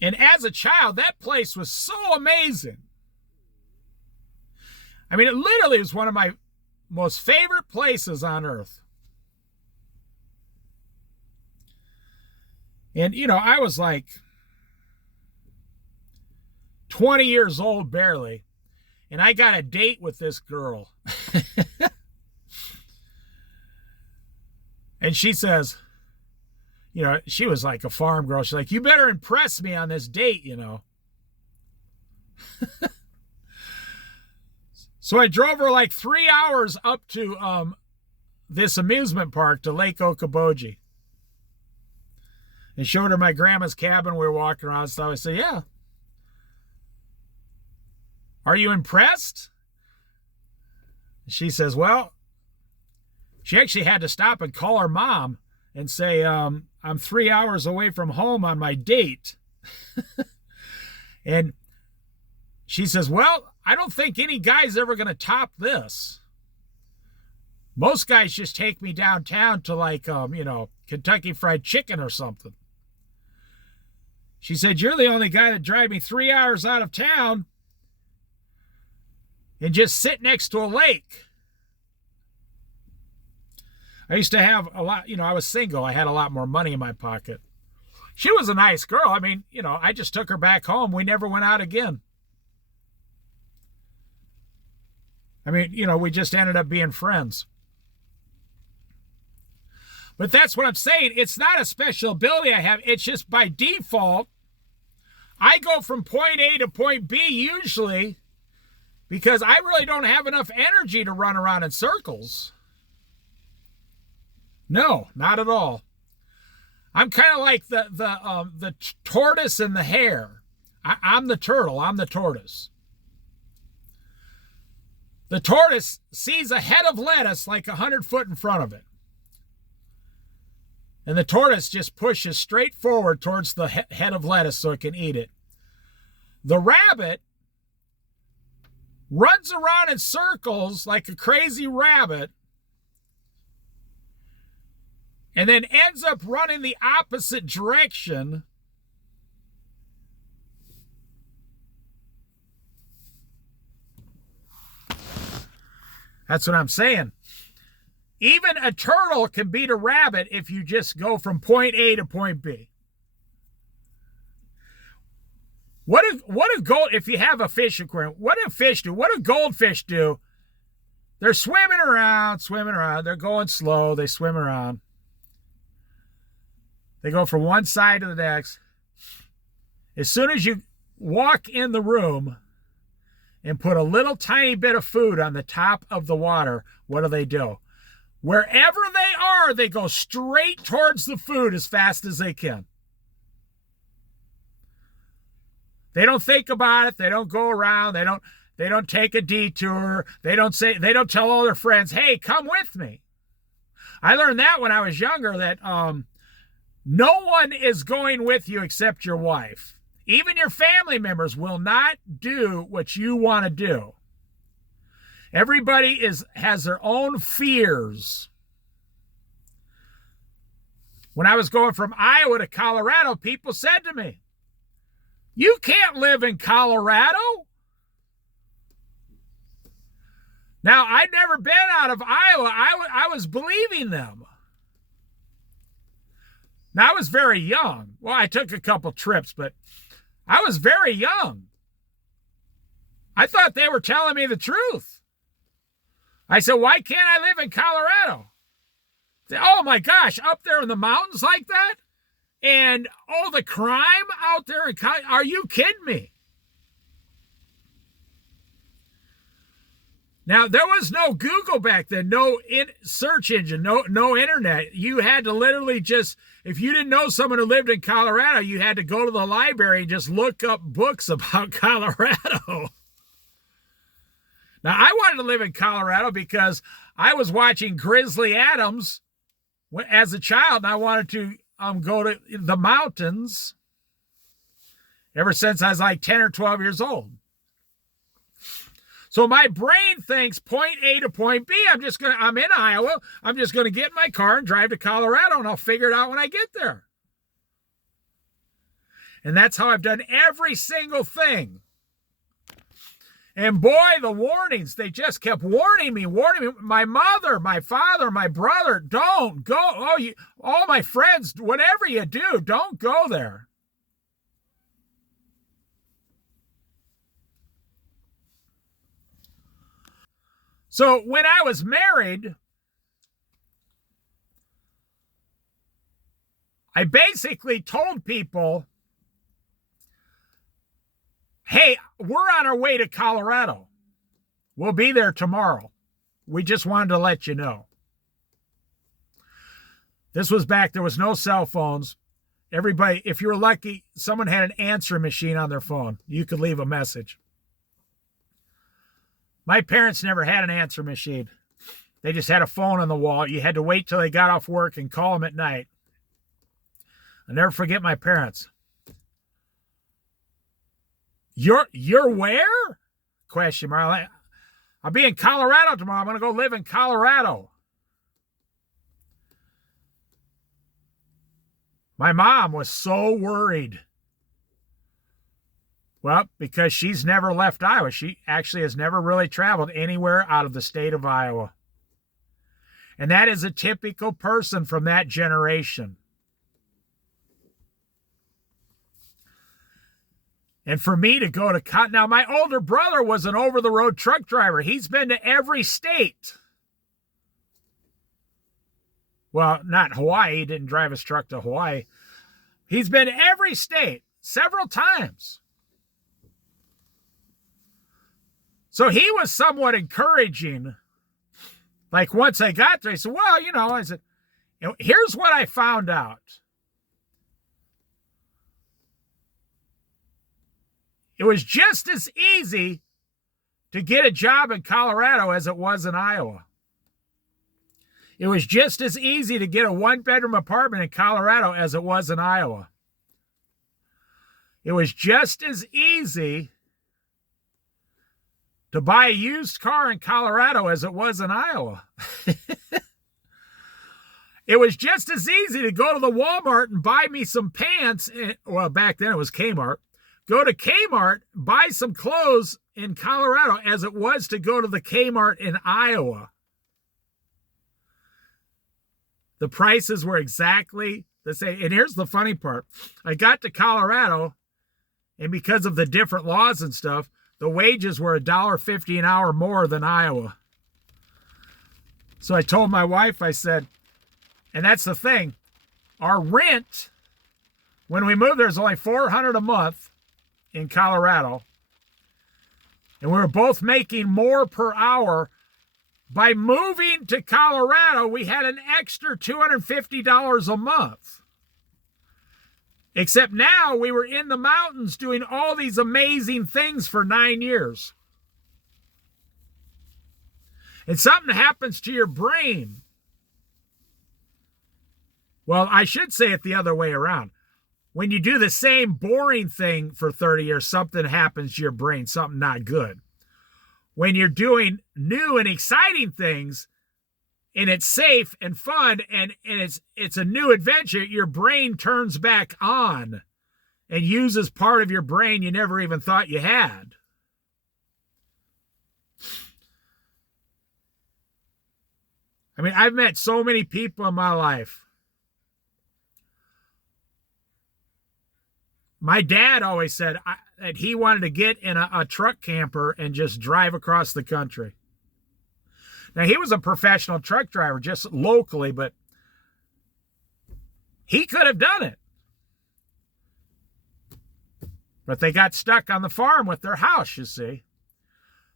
And as a child, that place was so amazing. I mean, it literally was one of my most favorite places on earth. And, you know, I was like 20 years old, barely. And I got a date with this girl. And she says, you know, she was like a farm girl. She's like, you better impress me on this date, you know. So I drove her like 3 hours up to this amusement park, to Lake Okoboji. And showed her my grandma's cabin. We were walking around and stuff. I said, yeah. Are you impressed? She says, well, she actually had to stop and call her mom and say, I'm 3 hours away from home on my date. And she says, well, I don't think any guy's ever going to top this. Most guys just take me downtown to like, you know, Kentucky Fried Chicken or something. She said, you're the only guy that drive me 3 hours out of town and just sit next to a lake. I used to have a lot, you know, I was single. I had a lot more money in my pocket. She was a nice girl. I mean, you know, I just took her back home. We never went out again. I mean, you know, we just ended up being friends. But that's what I'm saying. It's not a special ability I have. It's just by default, I go from point A to point B usually because I really don't have enough energy to run around in circles. No, not at all. I'm kind of like the tortoise and the hare. I'm the turtle. I'm the tortoise. The tortoise sees a head of lettuce like 100 foot in front of it. And the tortoise just pushes straight forward towards the head of lettuce so it can eat it. The rabbit runs around in circles like a crazy rabbit and then ends up running the opposite direction. That's what I'm saying. Even a turtle can beat a rabbit if you just go from point A to point B. If you have a fish aquarium, what do fish do? What do goldfish do? They're swimming around. They're going slow. They swim around. They go from one side to the next. As soon as you walk in the room and put a little tiny bit of food on the top of the water, what do? Wherever they are, they go straight towards the food as fast as they can. They don't think about it. They don't go around. They don't take a detour. They don't tell all their friends, hey, come with me. I learned that when I was younger, that no one is going with you except your wife. Even your family members will not do what you want to do. Everybody has their own fears. When I was going from Iowa to Colorado, people said to me, "You can't live in Colorado." Now, I'd never been out of Iowa. I was believing them. Now, I was very young. Well, I took a couple trips, but I was very young. I thought they were telling me the truth. I said, "Why can't I live in Colorado?" They, "Oh my gosh, up there in the mountains like that? And all the crime out there in Colorado? Are you kidding me?" Now, there was no Google back then, no search engine, no internet. You had to literally just, if you didn't know someone who lived in Colorado, you had to go to the library and just look up books about Colorado. Now, I wanted to live in Colorado because I was watching Grizzly Adams as a child, and I wanted to go to the mountains ever since I was like 10 or 12 years old. So my brain thinks point A to point B. I'm in Iowa. I'm just going to get in my car and drive to Colorado, and I'll figure it out when I get there. And that's how I've done every single thing. And boy, the warnings, they just kept warning me. My mother, my father, my brother, don't go. All my friends, whatever you do, don't go there. So when I was married, I basically told people, "Hey, we're on our way to Colorado. We'll be there tomorrow. We just wanted to let you know." This was back, there was no cell phones. Everybody, if you were lucky, someone had an answering machine on their phone. You could leave a message. My parents never had an answering machine. They just had a phone on the wall. You had to wait till they got off work and call them at night. I'll never forget my parents. You're where? Question mark. I'll be in Colorado tomorrow. I'm going to go live in Colorado. My mom was so worried. Well, because she's never left Iowa. She actually has never really traveled anywhere out of the state of Iowa. And that is a typical person from that generation. And for me to go to, now my older brother was an over-the-road truck driver. He's been to every state. Well, not Hawaii. He didn't drive his truck to Hawaii. He's been to every state several times. So he was somewhat encouraging. Like once I got there, he said, "Well, I said, here's what I found out. It was just as easy to get a job in Colorado as it was in Iowa. It was just as easy to get a one-bedroom apartment in Colorado as it was in Iowa. It was just as easy to buy a used car in Colorado as it was in Iowa. It was just as easy to go to the Walmart and buy me some pants. Well, back then it was Kmart. Go to Kmart, buy some clothes in Colorado as it was to go to the Kmart in Iowa. The prices were exactly the same. And here's the funny part. I got to Colorado, and because of the different laws and stuff, the wages were $1.50 an hour more than Iowa. So I told my wife, I said, and that's the thing, our rent, when we moved there, was only $400 a month in Colorado. And we were both making more per hour. By moving to Colorado, we had an extra $250 a month. Except now we were in the mountains doing all these amazing things for 9 years. And something happens to your brain. Well, I should say it the other way around. when you do the same boring thing for 30 years, something happens to your brain, something not good. When you're doing new and exciting things, and it's safe and fun, and it's a new adventure, your brain turns back on and uses part of your brain you never even thought you had. I mean, I've met so many people in my life. My dad always said that he wanted to get in a truck camper and just drive across the country. Now, he was a professional truck driver just locally, but he could have done it. But they got stuck on the farm with their house, you see.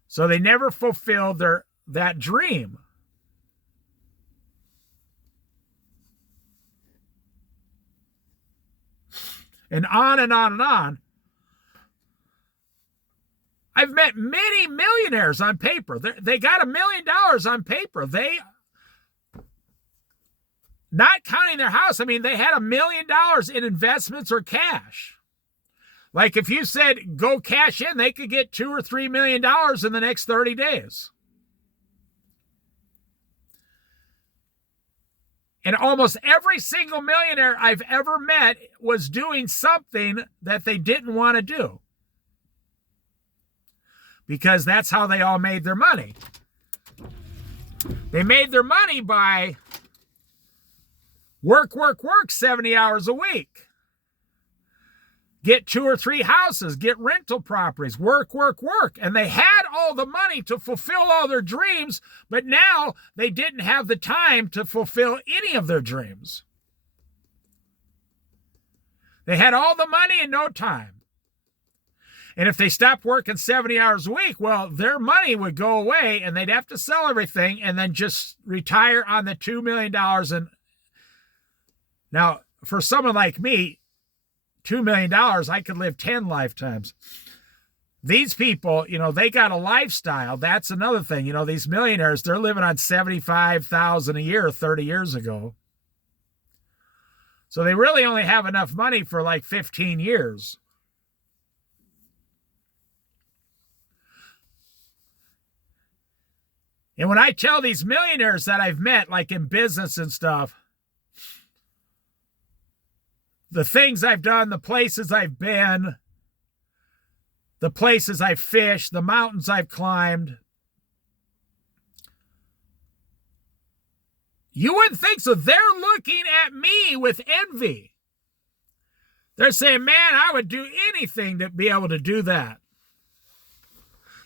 So they never fulfilled that dream. And on and on and on. I've met many millionaires on paper. They got $1 million on paper. They, not counting their house, I mean, they had $1 million in investments or cash. Like if you said go cash in, they could get $2 or $3 million in the next 30 days. And almost every single millionaire I've ever met was doing something that they didn't want to do. Because that's how they all made their money. They made their money by work 70 hours a week. Get 2 or 3 houses, get rental properties, work. And they had all the money to fulfill all their dreams, but now they didn't have the time to fulfill any of their dreams. They had all the money and no time. And if they stopped working 70 hours a week, well, their money would go away and they'd have to sell everything and then just retire on the $2 million. And now, for someone like me, $2 million, I could live 10 lifetimes. These people, they got a lifestyle. That's another thing. These millionaires, they're living on $75,000 a year 30 years ago. So they really only have enough money for like 15 years. And when I tell these millionaires that I've met, like in business and stuff, the things I've done, the places I've been, the places I've fished, the mountains I've climbed, you wouldn't think so. They're looking at me with envy. They're saying, man, I would do anything to be able to do that.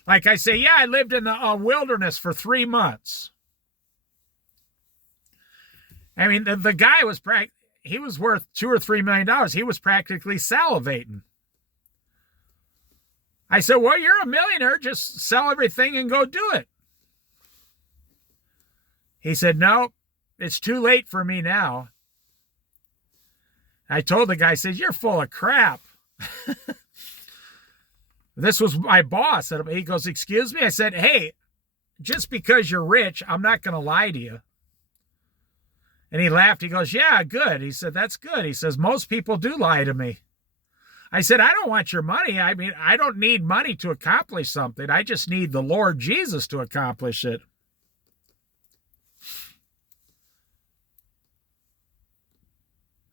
Like I say, yeah, I lived in the wilderness for 3 months. I mean, the guy was he was worth $2 or $3 million. He was practically salivating. I said, well, you're a millionaire. Just sell everything and go do it. He said, no, it's too late for me now. I told the guy, I said, you're full of crap. This was my boss. He goes, excuse me? I said, hey, just because you're rich, I'm not going to lie to you. And he laughed. He goes, yeah, good. He said, that's good. He says, most people do lie to me. I said, I don't want your money. I mean, I don't need money to accomplish something. I just need the Lord Jesus to accomplish it.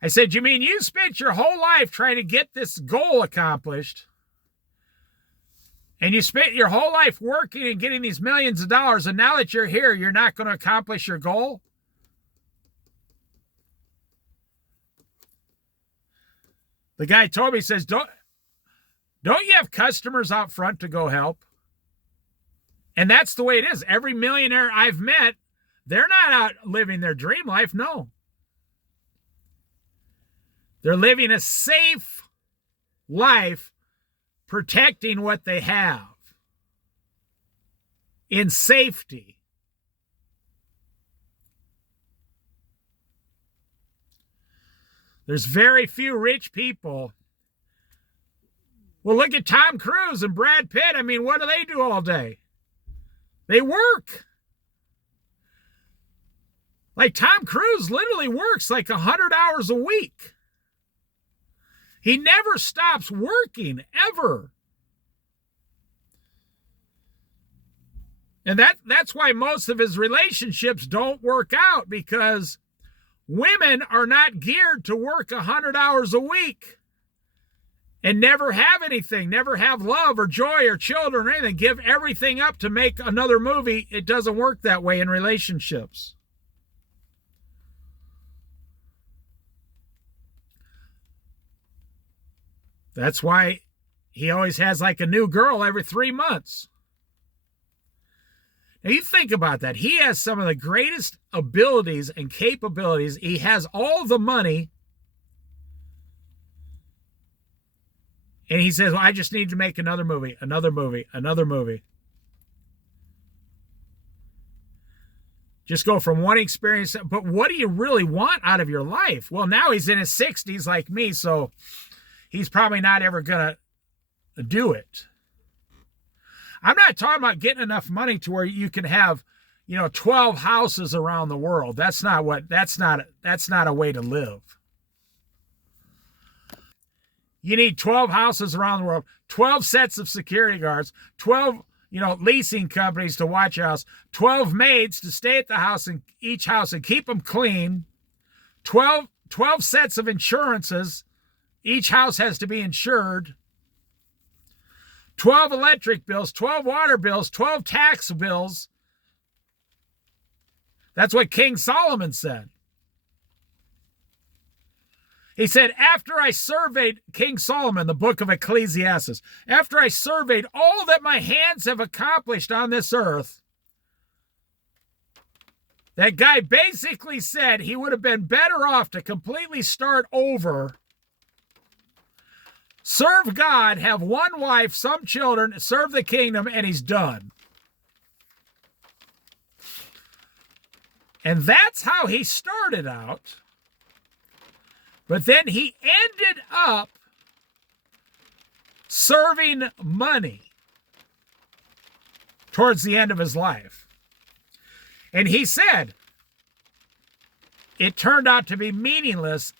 I said, you mean you spent your whole life trying to get this goal accomplished? And you spent your whole life working and getting these millions of dollars, and now that you're here, you're not going to accomplish your goal? The guy told me, he says, don't you have customers out front to go help? And that's the way it is. Every millionaire I've met, they're not out living their dream life, no. They're living a safe life, protecting what they have in safety. There's very few rich people. Well, look at Tom Cruise and Brad Pitt. I mean, what do they do all day? They work. Like Tom Cruise literally works like 100 hours a week. He never stops working, ever. And that's why most of his relationships don't work out, because women are not geared to work 100 hours a week and never have anything, never have love or joy or children or anything, give everything up to make another movie. It doesn't work that way in relationships. That's why he always has like a new girl every 3 months. Now you think about that. He has some of the greatest abilities and capabilities. He has all the money. And he says, well, I just need to make another movie, another movie, another movie. Just go from one experience. But what do you really want out of your life? Well, now he's in his 60s like me, so he's probably not ever going to do it. I'm not talking about getting enough money to where you can have, 12 houses around the world. That's not a way to live. You need 12 houses around the world, 12 sets of security guards, 12, leasing companies to watch your house, 12 maids to stay at the house and each house and keep them clean, 12 sets of insurances. Each house has to be insured. 12 electric bills, 12 water bills, 12 tax bills. That's what King Solomon said. He said, after I surveyed, King Solomon, the book of Ecclesiastes, after I surveyed all that my hands have accomplished on this earth, that guy basically said he would have been better off to completely start over, serve God, have one wife, some children, serve the kingdom, and he's done. And that's how he started out. But then he ended up serving money towards the end of his life. And he said it turned out to be meaningless.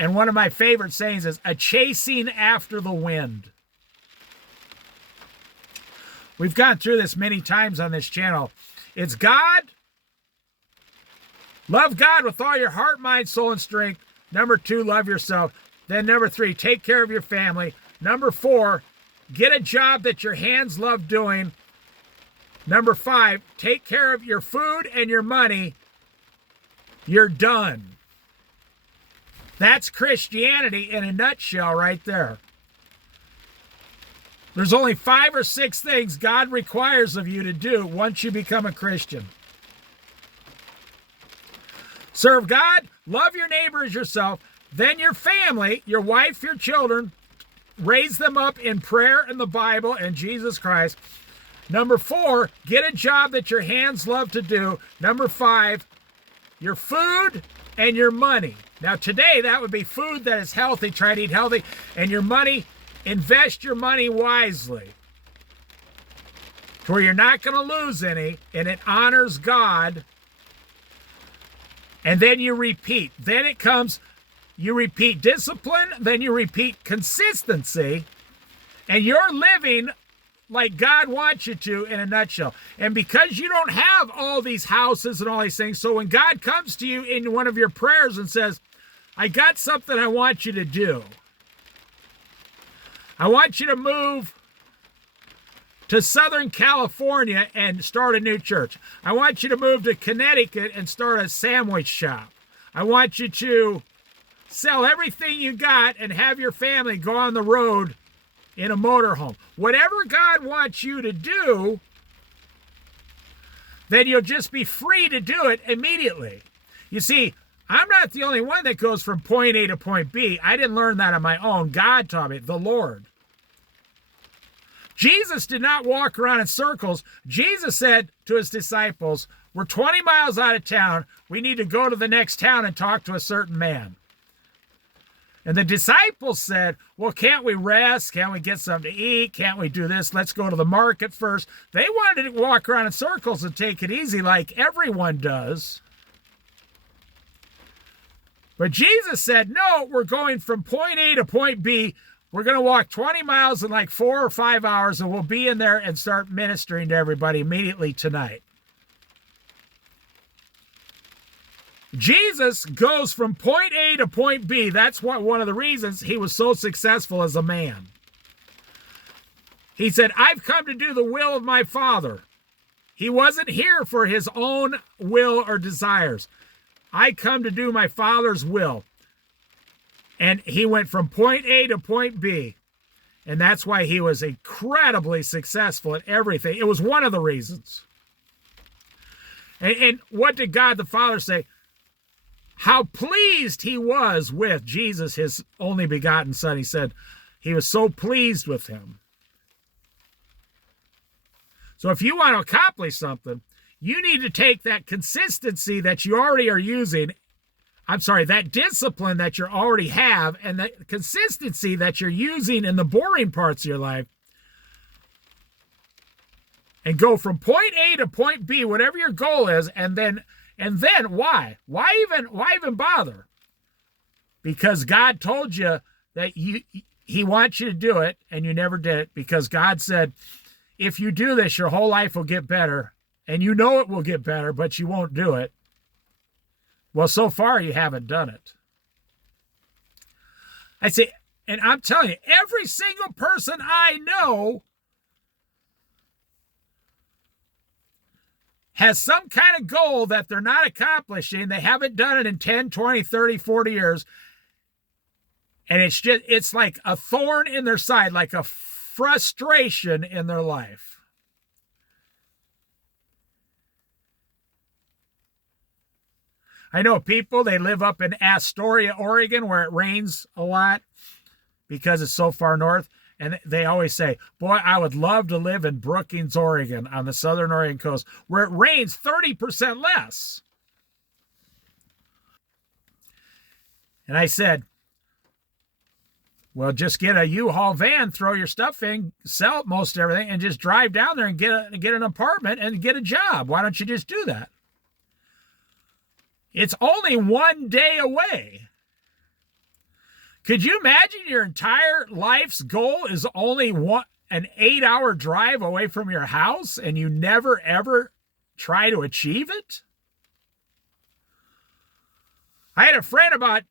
And one of my favorite sayings is a chasing after the wind. We've gone through this many times on this channel. It's God. Love God with all your heart, mind, soul, and strength. Number 2, love yourself. Then number 3, take care of your family. Number 4, get a job that your hands love doing. Number 5, take care of your food and your money. You're done. That's Christianity in a nutshell right there. There's only 5 or 6 things God requires of you to do once you become a Christian. Serve God, love your neighbor as yourself, then your family, your wife, your children, raise them up in prayer and the Bible and Jesus Christ. Number 4, get a job that your hands love to do. Number 5, your food and your money. Now today that would be food that is healthy, try to eat healthy, and your money, invest your money wisely to where you're not going to lose any and it honors God. And then you repeat. Then it comes, you repeat discipline, then you repeat consistency, and you're living like God wants you to in a nutshell. And because you don't have all these houses and all these things, so when God comes to you in one of your prayers and says, I got something I want you to do. I want you to move to Southern California and start a new church. I want you to move to Connecticut and start a sandwich shop. I want you to sell everything you got and have your family go on the road in a motorhome. Whatever God wants you to do, then you'll just be free to do it immediately. You see, I'm not the only one that goes from point A to point B. I didn't learn that on my own. God taught me, the Lord. Jesus did not walk around in circles. Jesus said to his disciples, we're 20 miles out of town. We need to go to the next town and talk to a certain man. And the disciples said, well, can't we rest? Can't we get something to eat? Can't we do this? Let's go to the market first. They wanted to walk around in circles and take it easy like everyone does. But Jesus said, no, we're going from point A to point B. We're going to walk 20 miles in like 4 or 5 hours, and we'll be in there and start ministering to everybody immediately tonight. Jesus goes from point A to point B. That's one of the reasons he was so successful as a man. He said, I've come to do the will of my Father. He wasn't here for his own will or desires. I come to do my Father's will. And he went from point A to point B. And that's why he was incredibly successful at everything. It was one of the reasons. And what did God the Father say? How pleased he was with Jesus, his only begotten Son. He said he was so pleased with him. So if you want to accomplish something, you need to take that consistency that you already are using, that discipline that you already have, and that consistency that you're using in the boring parts of your life, and go from point A to point B, whatever your goal is, and then why? Why even bother? Because God told you that he wants you to do it, and you never did it, because God said, if you do this, your whole life will get better. And you know it will get better, but you won't do it. Well, so far you haven't done it. I say, and I'm telling you, every single person I know has some kind of goal that they're not accomplishing. They haven't done it in 10, 20, 30, 40 years. And it's like a thorn in their side, like a frustration in their life. I know people, they live up in Astoria, Oregon, where it rains a lot because it's so far north. And they always say, boy, I would love to live in Brookings, Oregon, on the southern Oregon coast, where it rains 30% less. And I said, well, just get a U-Haul van, throw your stuff in, sell most everything, and just drive down there and get an apartment and get a job. Why don't you just do that? It's only 1 day away. Could you imagine your entire life's goal is only an 8-hour drive away from your house, and you never, ever try to achieve it? I had a friend about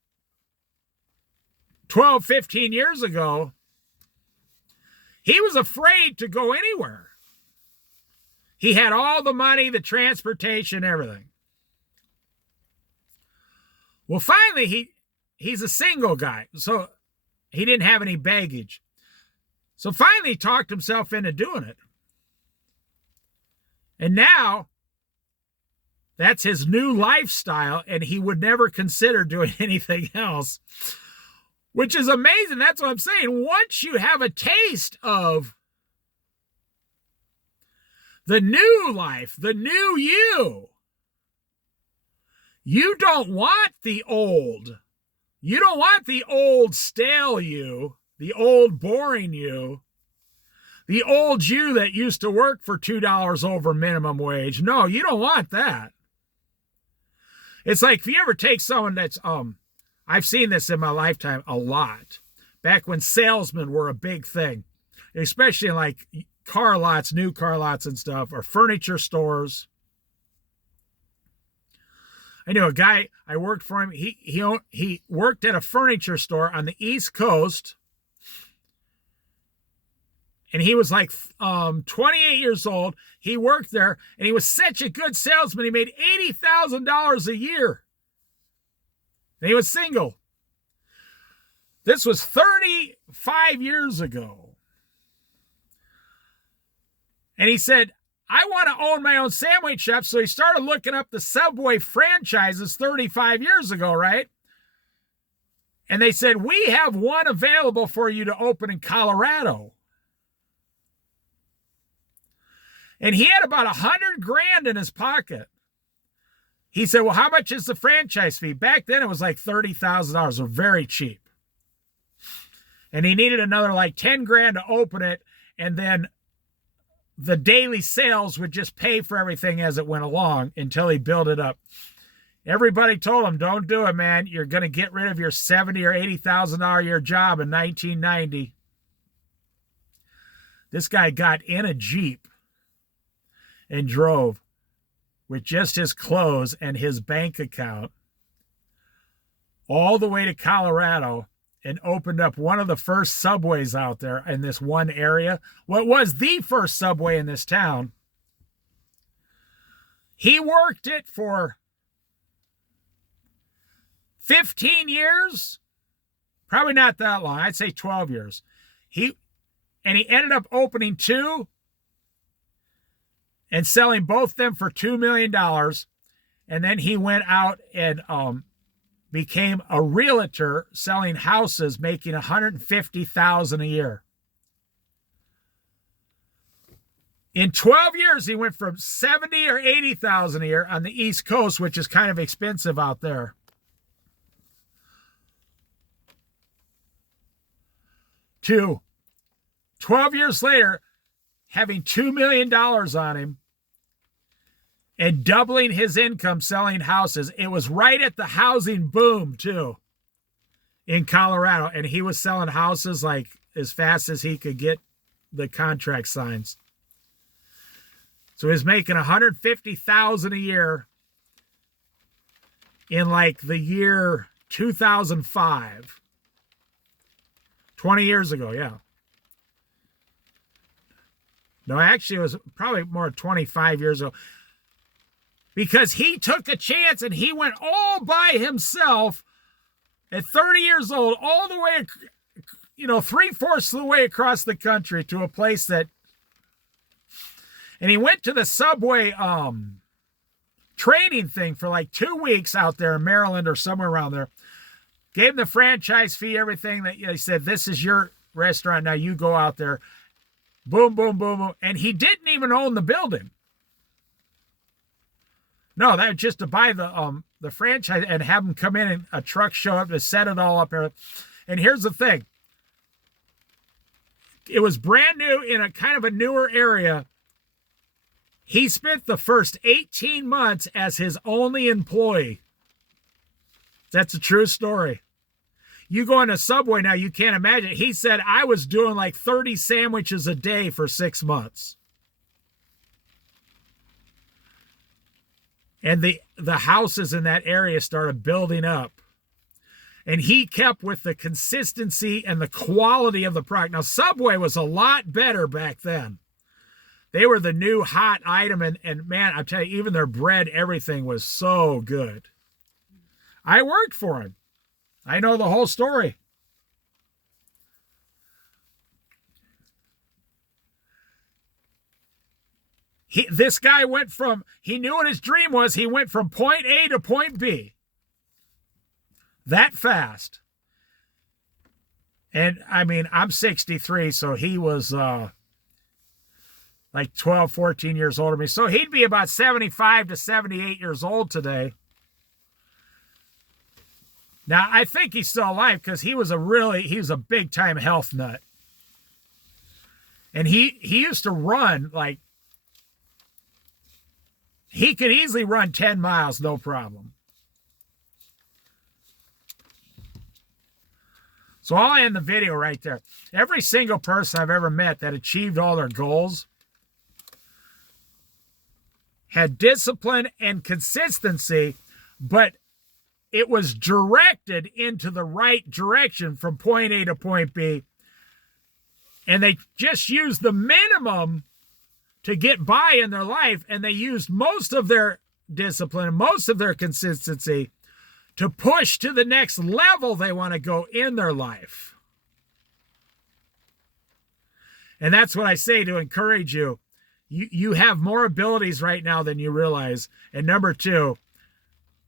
12, 15 years ago. He was afraid to go anywhere. He had all the money, the transportation, everything. Well, finally, he's a single guy, so he didn't have any baggage. So finally, he talked himself into doing it. And now, that's his new lifestyle, and he would never consider doing anything else. Which is amazing. That's what I'm saying. Once you have a taste of the new life, the new you, you don't want the old. You don't want the old stale you, the old boring you, the old you that used to work for $2 over minimum wage. No, you don't want that. It's like if you ever take someone that's, I've seen this in my lifetime a lot. Back when salesmen were a big thing, especially in like car lots, new car lots and stuff, or furniture stores. I knew a guy, I worked for him. He worked at a furniture store on the East Coast. And he was like 28 years old. He worked there, and he was such a good salesman. He made $80,000 a year. And he was single. This was 35 years ago. And he said, I want to own my own sandwich shop. So he started looking up the Subway franchises 35 years ago, right? And they said, we have one available for you to open in Colorado. And he had about $100,000 in his pocket. He said, well, how much is the franchise fee? Back then it was like $30,000, or very cheap. And he needed another like $10,000 to open it. And then the daily sales would just pay for everything as it went along until he built it up. Everybody told him, don't do it, man. You're going to get rid of your $70,000 or $80,000 a year job in 1990. This guy got in a Jeep and drove with just his clothes and his bank account all the way to Colorado and opened up one of the first subways out there in this one area. What was the first subway in this town. He worked it for 15 years, probably not that long. I'd say 12 years. He ended up opening two and selling both of them for $2 million. And then he went out and became a realtor selling houses, making $150,000 a year. In 12 years, he went from $70,000 or $80,000 a year on the East Coast, which is kind of expensive out there, to 12 years later, having $2 million on him and doubling his income selling houses. It was right at the housing boom, too, in Colorado. And he was selling houses like as fast as he could get the contract signs. So he's making $150,000 a year in like the year 2005. 20 years ago, yeah. No, actually, it was probably more 25 years ago. Because he took a chance and he went all by himself at 30 years old, all the way, 3/4 of the way across the country to a place that, and he went to the subway training thing for like 2 weeks out there in Maryland or somewhere around there. Gave him the franchise fee, everything that he said, this is your restaurant. Now you go out there. Boom, boom, boom, boom. And he didn't even own the building. No, that was just to buy the franchise and have them come in and a truck show up to set it all up. And here's the thing. It was brand new in a kind of a newer area. He spent the first 18 months as his only employee. That's a true story. You go in a Subway now, you can't imagine. He said, I was doing like 30 sandwiches a day for 6 months. And the houses in that area started building up. And he kept with the consistency and the quality of the product. Now, Subway was a lot better back then. They were the new hot item. And man, I'll tell you, even their bread, everything was so good. I worked for him. I know the whole story. This guy went from, he knew what his dream was. He went from point A to point B. That fast. And I mean, I'm 63, so he was like 12, 14 years older than me. So he'd be about 75 to 78 years old today. Now, I think he's still alive because he was a big time health nut. And he used to run like, he could easily run 10 miles, no problem. So I'll end the video right there. Every single person I've ever met that achieved all their goals had discipline and consistency, but it was directed into the right direction from point A to point B. And they just used the minimum to get by in their life, and they used most of their discipline, most of their consistency to push to the next level they want to go in their life. And that's what I say to encourage you. You have more abilities right now than you realize. And number two,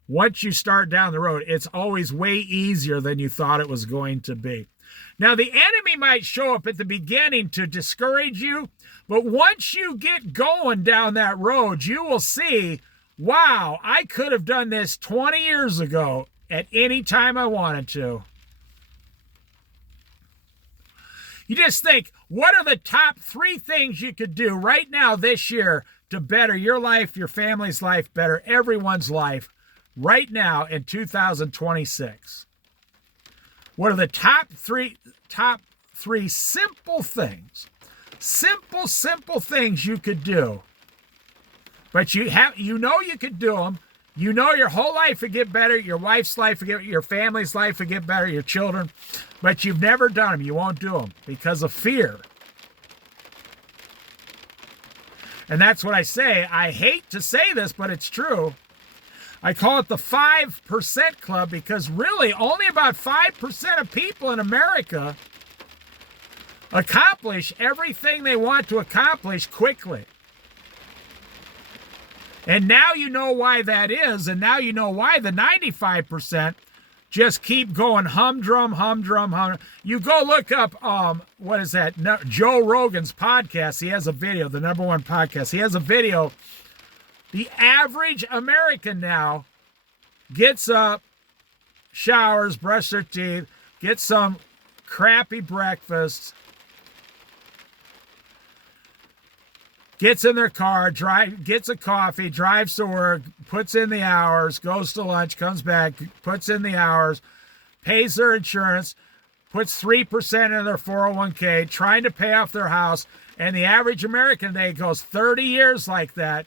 once you start down the road, it's always way easier than you thought it was going to be. Now, the enemy might show up at the beginning to discourage you, but once you get going down that road, you will see, wow, I could have done this 20 years ago at any time I wanted to. You just think, what are the top 3 things you could do right now this year to better your life, your family's life, better everyone's life right now in 2026? What are the top three simple things? Simple things you could do. But you could do them. You know your whole life would get better. Your wife's life would get, your family's life would get better, your children. But you've never done them. You won't do them because of fear. And that's what I say. I hate to say this, but it's true. I call it the 5% club because really only about 5% of people in America accomplish everything they want to accomplish quickly. And now you know why that is, and now you know why the 95% just keep going humdrum. You go look up, what is that? No, Joe Rogan's podcast. He has a video, the #1 podcast. He has a video. The average American now gets up, showers, brushes their teeth, gets some crappy breakfast, gets in their car, gets a coffee, drives to work, puts in the hours, goes to lunch, comes back, puts in the hours, pays their insurance, puts 3% in their 401k, trying to pay off their house. And the average American today goes 30 years like that,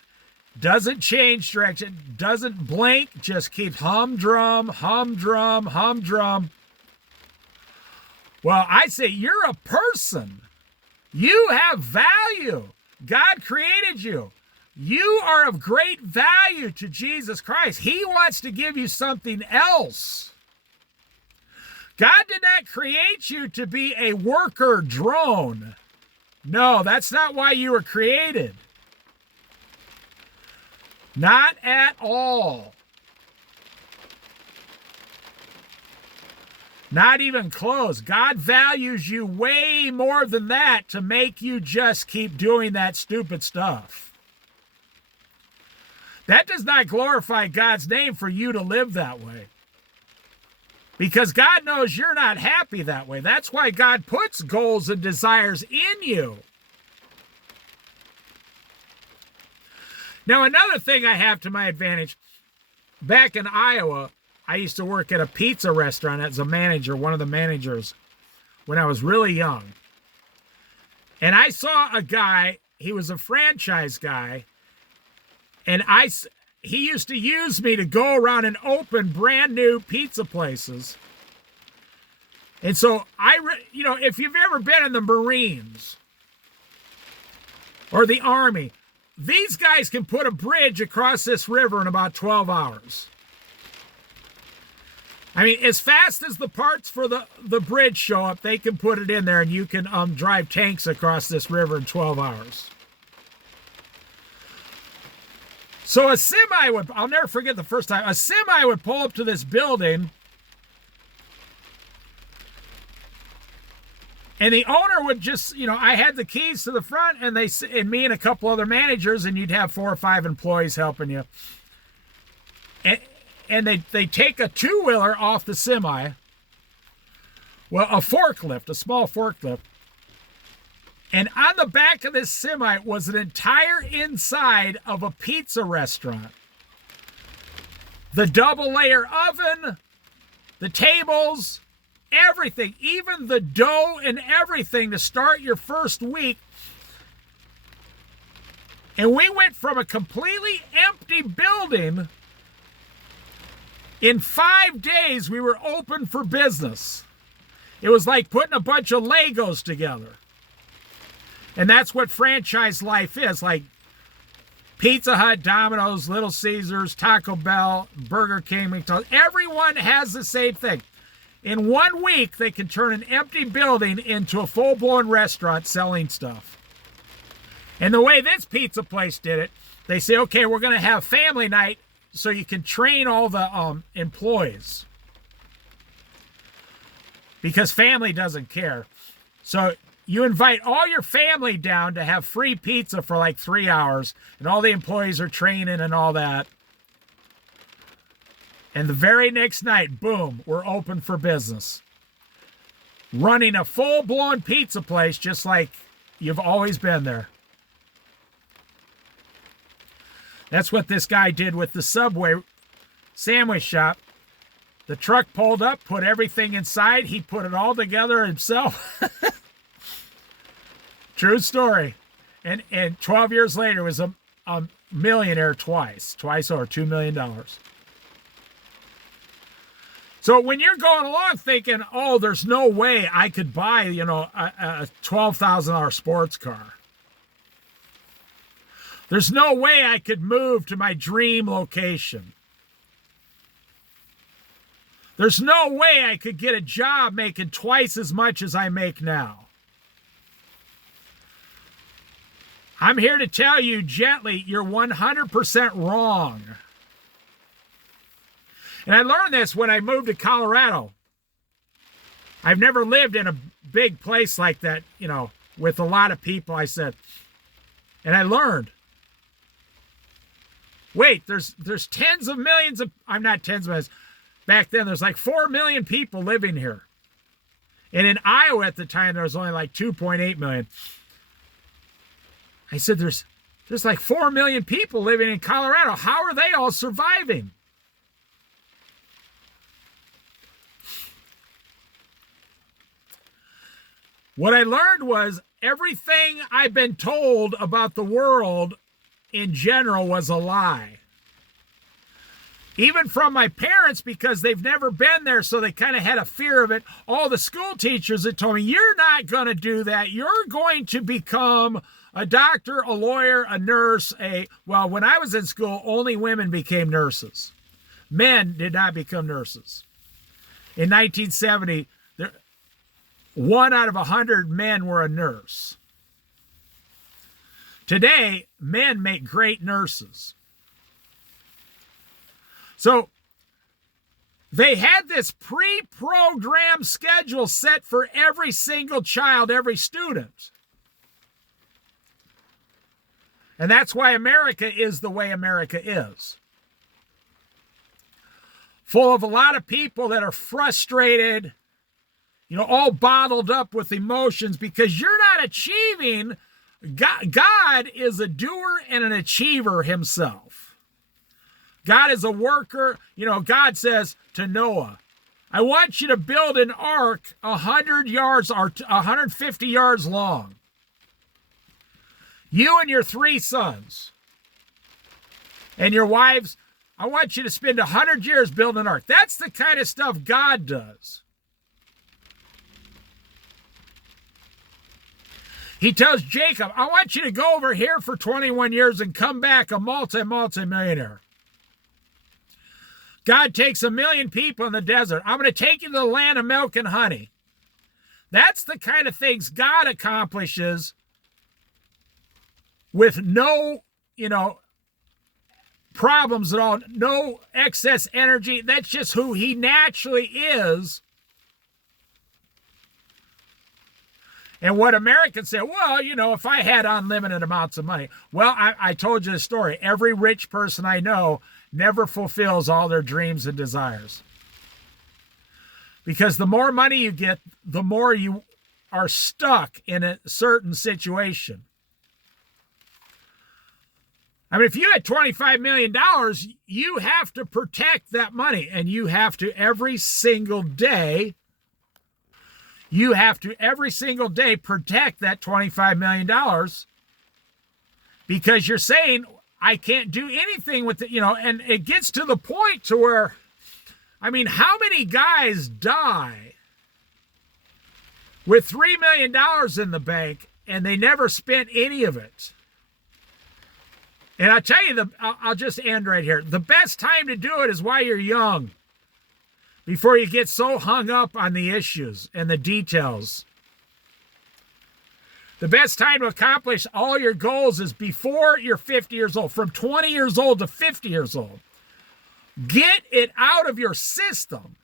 doesn't change direction, doesn't blink, just keeps humdrum. Well, I say you're a person. You have value. God created you. You are of great value to Jesus Christ. He wants to give you something else. God did not create you to be a worker drone. No, that's not why you were created. Not at all. Not even close. God values you way more than that to make you just keep doing that stupid stuff. That does not glorify God's name for you to live that way. Because God knows you're not happy that way. That's why God puts goals and desires in you. Now, another thing I have to my advantage, back in Iowa, I used to work at a pizza restaurant as a manager, one of the managers, when I was really young. And I saw a guy, he was a franchise guy, and he used to use me to go around and open brand new pizza places. And so if you've ever been in the Marines or the Army, these guys can put a bridge across this river in about 12 hours. I mean, as fast as the parts for the bridge show up, they can put it in there and you can drive tanks across this river in 12 hours. So a semi I'll never forget the first time, a semi would pull up to this building and the owner would just, I had the keys to the front and me and a couple other managers, and you'd have 4 or 5 employees helping you. And they take a 2-wheeler off the semi, well, a forklift, a small forklift, and on the back of this semi was an entire inside of a pizza restaurant. The double-layer oven, the tables, everything, even the dough and everything to start your first week. And we went from a completely empty building. In 5 days, we were open for business. It was like putting a bunch of Legos together. And that's what franchise life is. Like Pizza Hut, Domino's, Little Caesars, Taco Bell, Burger King, McDonald's. Everyone has the same thing. In 1 week, they can turn an empty building into a full-blown restaurant selling stuff. And the way this pizza place did it, they say, okay, we're going to have family night so you can train all the employees. Because family doesn't care. So you invite all your family down to have free pizza for like 3 hours, and all the employees are training and all that. And the very next night, boom, we're open for business. Running a full-blown pizza place just like you've always been there. That's what this guy did with the Subway sandwich shop. The truck pulled up, put everything inside. He put it all together himself. True story. And 12 years later was a millionaire twice over $2 million. So when you're going along thinking, oh, there's no way I could buy, a $12,000 sports car. There's no way I could move to my dream location. There's no way I could get a job making twice as much as I make now. I'm here to tell you gently, you're 100% wrong. And I learned this when I moved to Colorado. I've never lived in a big place like that, with a lot of people. I said, and I learned, wait, there's tens of millions of, I'm not tens of millions, back then there's like 4 million people living here. And in Iowa at the time, there was only like 2.8 million. I said, there's like 4 million people living in Colorado. How are they all surviving? What I learned was everything I've been told about the world in general was a lie. Even from my parents, because they've never been there, so they kind of had a fear of it. All the school teachers that told me, you're not going to do that. You're going to become a doctor, a lawyer, a nurse. Well, when I was in school, only women became nurses. Men did not become nurses. In 1970, 1 out of 100 men were a nurse. Today, men make great nurses. So they had this pre-programmed schedule set for every single child, every student. And that's why America is the way America is. Full of a lot of people that are frustrated, all bottled up with emotions because you're not achieving. God is a doer and an achiever himself. God is a worker. God says to Noah, I want you to build an ark 100 yards or 150 yards long. You and your 3 sons and your wives, I want you to spend 100 years building an ark. That's the kind of stuff God does. He tells Jacob, I want you to go over here for 21 years and come back a multi-millionaire. God takes 1 million people in the desert. I'm going to take you to the land of milk and honey. That's the kind of things God accomplishes with no, problems at all, no excess energy. That's just who he naturally is. And what Americans say, well, if I had unlimited amounts of money. Well, I told you the story. Every rich person I know never fulfills all their dreams and desires. Because the more money you get, the more you are stuck in a certain situation. I mean, if you had $25 million, you have to protect that money. And you have to every single day protect that $25 million because you're saying, I can't do anything with it, and it gets to the point to where, how many guys die with $3 million in the bank and they never spent any of it? And I'll tell you, I'll just end right here. The best time to do it is while you're young, before you get so hung up on the issues and the details. The best time to accomplish all your goals is before you're 50 years old, from 20 years old to 50 years old. Get it out of your system.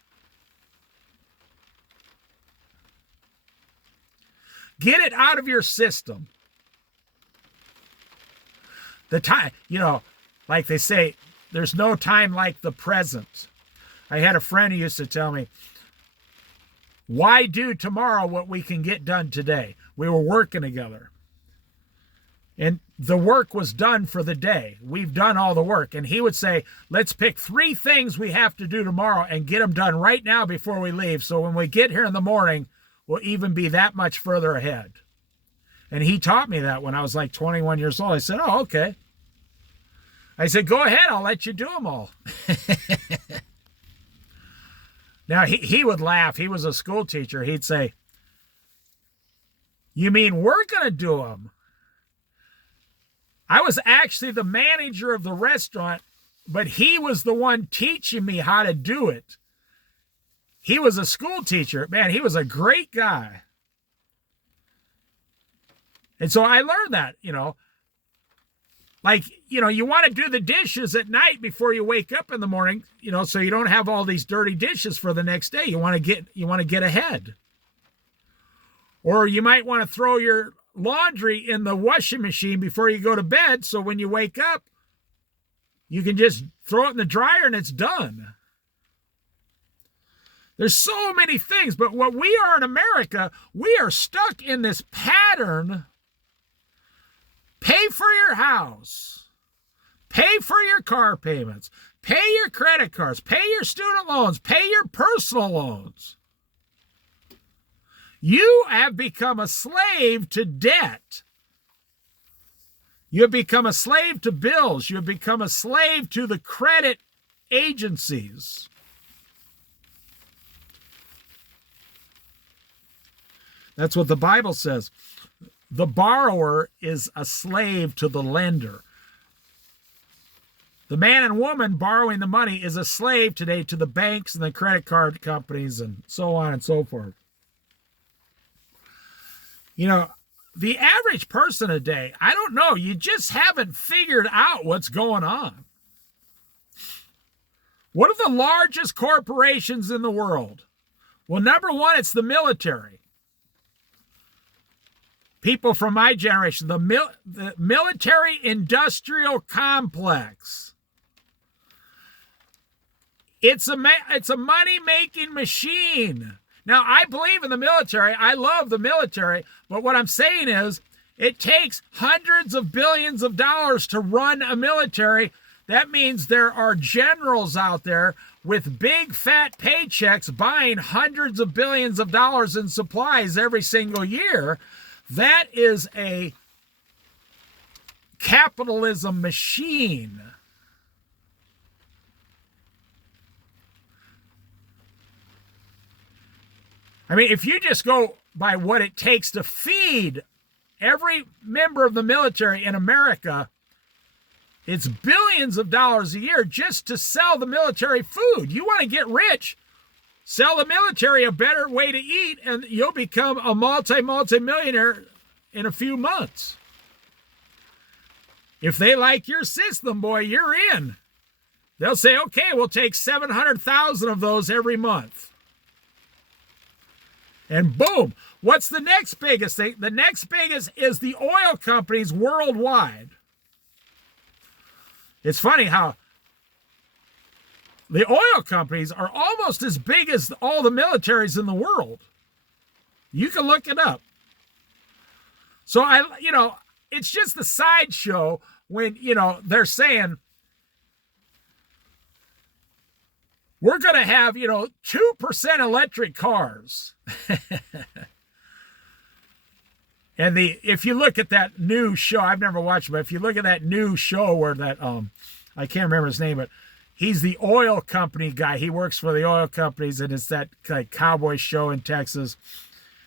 Get it out of your system. The time, like they say, there's no time like the present. I had a friend who used to tell me, why do tomorrow what we can get done today? We were working together. And the work was done for the day. We've done all the work. And he would say, let's pick 3 things we have to do tomorrow and get them done right now before we leave. So when we get here in the morning, we'll even be that much further ahead. And he taught me that when I was like 21 years old. I said, oh, okay. I said, go ahead. I'll let you do them all. Now, he would laugh. He was a school teacher. He'd say, you mean we're going to do them? I was actually the manager of the restaurant, but he was the one teaching me how to do it. He was a school teacher. Man, he was a great guy. And so I learned that, like, you want to do the dishes at night before you wake up in the morning, so you don't have all these dirty dishes for the next day. You want to get ahead. Or you might want to throw your laundry in the washing machine before you go to bed, so when you wake up, you can just throw it in the dryer and it's done. There's so many things, but what we are in America, we are stuck in this pattern. Pay for your house, pay for your car payments, pay your credit cards, pay your student loans, pay your personal loans. You have become a slave to debt. You have become a slave to bills. You have become a slave to the credit agencies. That's what the Bible says. The borrower is a slave to the lender. The man and woman borrowing the money is a slave today to the banks and the credit card companies and so on and so forth. The average person today, I don't know, you just haven't figured out what's going on. What are the largest corporations in the world? Well, number one, it's the military. People from my generation, the military-industrial complex. It's a money-making machine. Now, I believe in the military. I love the military. But what I'm saying is, it takes hundreds of billions of dollars to run a military. That means there are generals out there with big, fat paychecks buying hundreds of billions of dollars in supplies every single year. That is a capitalism machine. I mean, if you just go by what it takes to feed every member of the military in America, it's billions of dollars a year just to sell the military food. You want to get rich, sell the military a better way to eat, and you'll become a multi-millionaire in a few months. If they like your system, boy, you're in. They'll say, okay, we'll take 700,000 of those every month. And boom, what's the next biggest thing? The next biggest is the oil companies worldwide. It's funny how the oil companies are almost as big as all the militaries in the world. You can look it up. So it's just the sideshow when, they're saying, we're going to have, 2% electric cars. And if you look at that new show, I've never watched it, but if you look at that new show where that, I can't remember his name, but he's the oil company guy. He works for the oil companies, and it's that like cowboy show in Texas.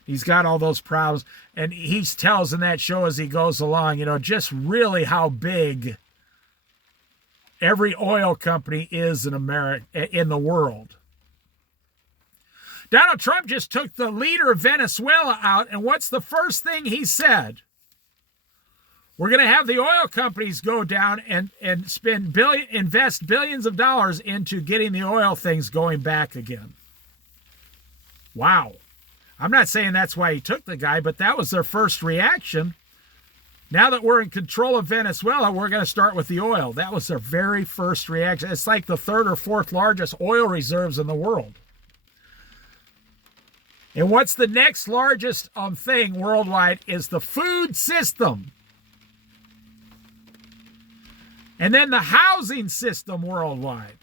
He's got all those problems. And he tells in that show as he goes along, just really how big every oil company is in America, in the world. Donald Trump just took the leader of Venezuela out, and what's the first thing he said? We're going to have the oil companies go down and invest billions of dollars into getting the oil things going back again. Wow. I'm not saying that's why he took the guy, but that was their first reaction. Now that we're in control of Venezuela, we're going to start with the oil. That was their very first reaction. It's like the 3rd or 4th largest oil reserves in the world. And what's the next largest thing worldwide is the food system. And then the housing system worldwide.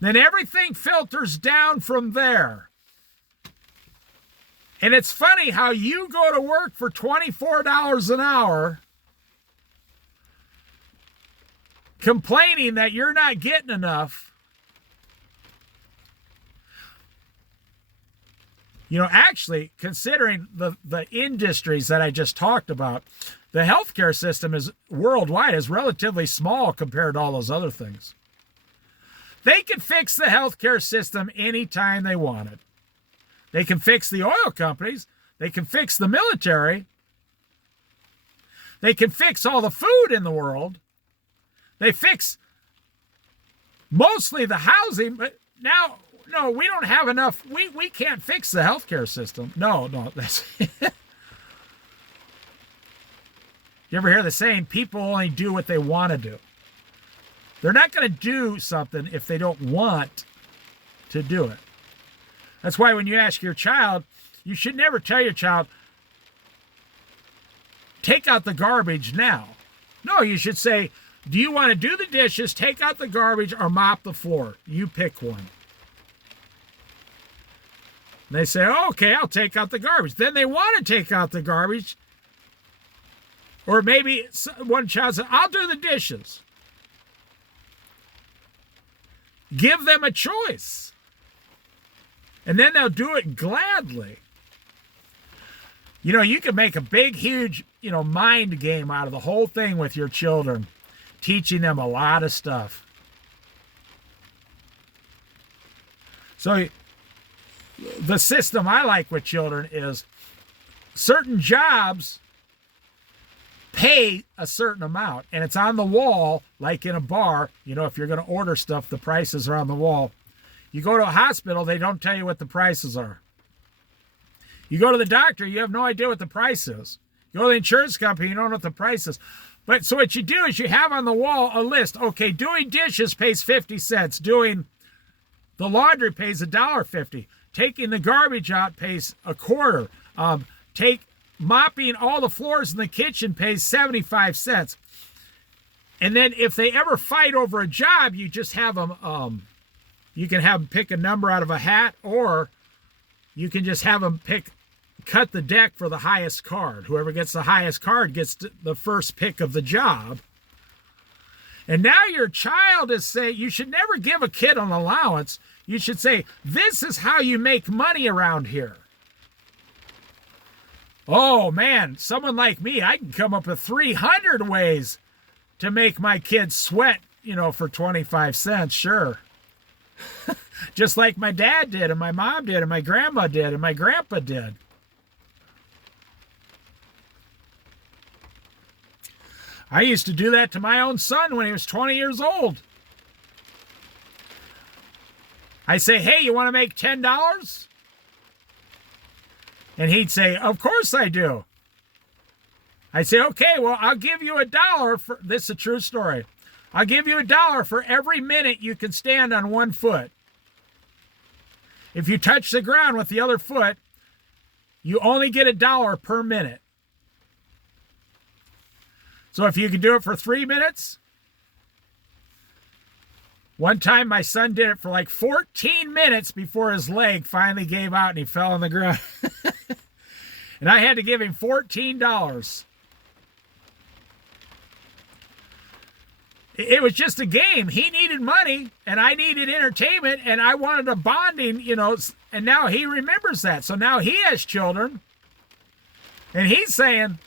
Then everything filters down from there. And it's funny how you go to work for $24 an hour complaining that you're not getting enough. You know, actually, considering the industries that I just talked about, the healthcare system is worldwide is relatively small compared to all those other things. They can fix the healthcare system anytime they wanted. They can fix the oil companies. They can fix the military. They can fix all the food in the world. They fix mostly the housing, but now, no, we don't have enough. We can't fix the healthcare system. No, that's... You ever hear the saying, people only do what they want to do? They're not going to do something if they don't want to do it. That's why when you ask your child, you should never tell your child, take out the garbage now. No, you should say, do you want to do the dishes, take out the garbage, or mop the floor? You pick one. And they say, oh, okay, I'll take out the garbage. Then they want to take out the garbage. Or maybe one child says, I'll do the dishes. Give them a choice. And then they'll do it gladly. You know, you can make a big, huge, mind game out of the whole thing with your children, teaching them a lot of stuff. So the system I like with children is certain jobs pay a certain amount, and it's on the wall, like in a bar. If you're going to order stuff, the prices are on the wall. You go to a hospital, they don't tell you what the prices are. You go to the doctor, you have no idea what the price is. You go to the insurance company, you don't know what the price is. But so what you do is you have on the wall a list. Okay, doing dishes pays 50 cents. Doing the laundry pays $1.50. Taking the garbage out pays a quarter. Mopping all the floors in the kitchen pays 75 cents. And then if they ever fight over a job, you just have them, you can have them pick a number out of a hat, or you can just have them cut the deck for the highest card. Whoever gets the highest card gets the first pick of the job. And now your child is saying, you should never give a kid an allowance. You should say, this is how you make money around here. Oh man, someone like me, I can come up with 300 ways to make my kids sweat, for 25 cents, sure. Just like my dad did, and my mom did, and my grandma did, and my grandpa did. I used to do that to my own son when he was 20 years old. I say, hey, you want to make $10? And he'd say, of course I do. I say, okay, well, I'll give you $1 for, this is a true story. I'll give you $1 for every minute you can stand on one foot. If you touch the ground with the other foot, you only get $1 per minute. So if you can do it for 3 minutes, one time my son did it for like 14 minutes before his leg finally gave out and he fell on the ground. And I had to give him $14. It was just a game. He needed money and I needed entertainment and I wanted a bonding, and now he remembers that. So now he has children and he's saying,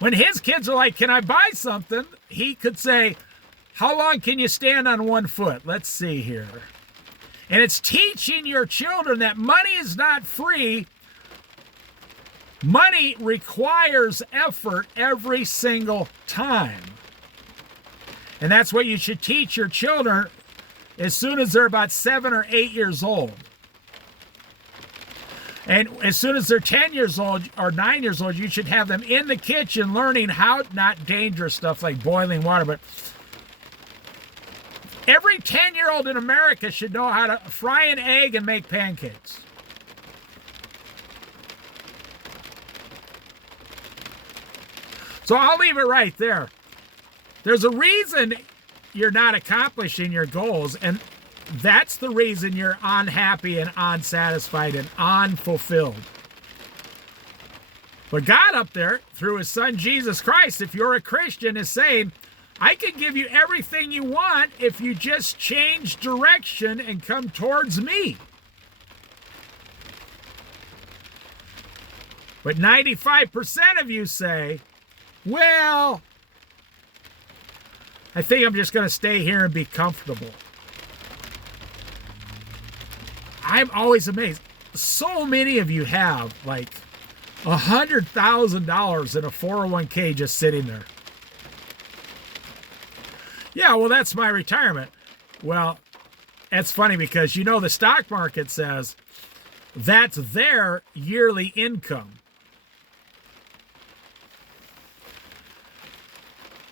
when his kids are like, can I buy something? He could say, how long can you stand on one foot? Let's see here. And it's teaching your children that money is not free. Money requires effort every single time. And that's what you should teach your children as soon as they're about 7 or 8 years old. And as soon as they're 10 years old or 9 years old, you should have them in the kitchen learning how, not dangerous stuff like boiling water, but every 10-year-old in America should know how to fry an egg and make pancakes. So I'll leave it right there. There's a reason you're not accomplishing your goals, and that's the reason you're unhappy and unsatisfied and unfulfilled. But God up there, through his son Jesus Christ, if you're a Christian, is saying, I can give you everything you want if you just change direction and come towards me. But 95% of you say, well, I think I'm just going to stay here and be comfortable. I'm always amazed. So many of you have like $100,000 in a 401k just sitting there. Yeah, well, that's my retirement. Well, that's funny because you know the stock market says that's their yearly income.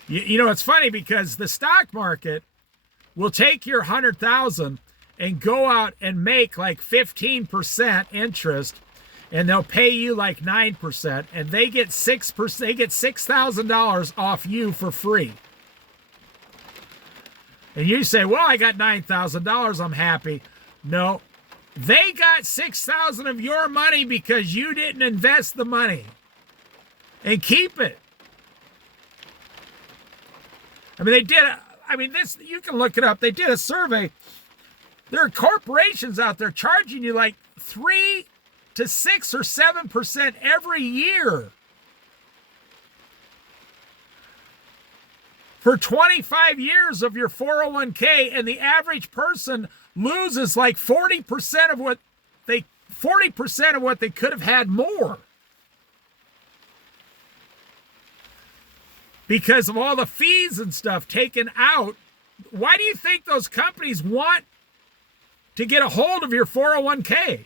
You know, it's funny because the stock market will take your 100,000 and go out and make like 15% interest, and they'll pay you like 9%, and they get 6%. They get $6,000 off you for free. And you say, well, I got $9,000, I'm happy. No, they got $6,000 of your money because you didn't invest the money and keep it. I mean, this, you can look it up. They did a survey. There are corporations out there charging you like 3 to 6 or 7% every year for 25 years of your 401k, and the average person loses like 40% of what they could have had more. Because of all the fees and stuff taken out. Why do you think those companies want to get a hold of your 401k?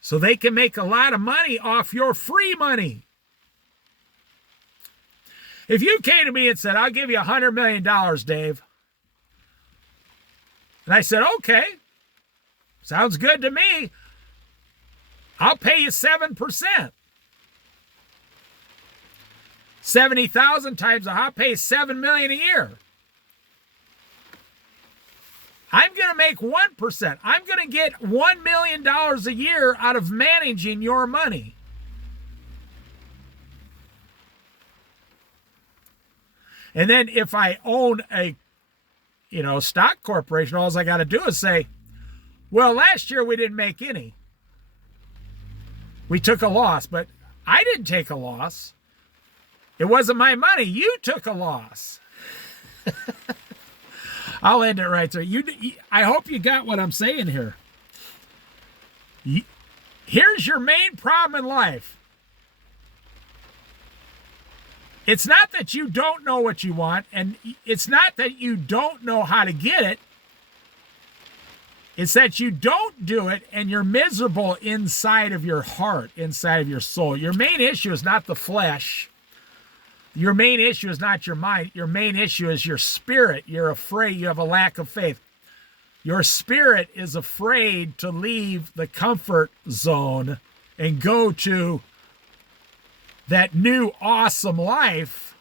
So they can make a lot of money off your free money. If you came to me and said, I'll give you $100 million, Dave. And I said, okay, sounds good to me. I'll pay you 7%. 70,000 times I'll pay $7 million a year. I'm going to make 1%. I'm going to get $1 million a year out of managing your money. And then if I own a, stock corporation, all I got to do is say, well, last year we didn't make any. We took a loss, but I didn't take a loss. It wasn't my money. You took a loss. I'll end it right there. I hope you got what I'm saying here. Here's your main problem in life. It's not that you don't know what you want, and it's not that you don't know how to get it. It's that you don't do it, and you're miserable inside of your heart, inside of your soul. Your main issue is not the flesh. Your main issue is not your mind. Your main issue is your spirit. You're afraid. You have a lack of faith. Your spirit is afraid to leave the comfort zone and go to that new awesome life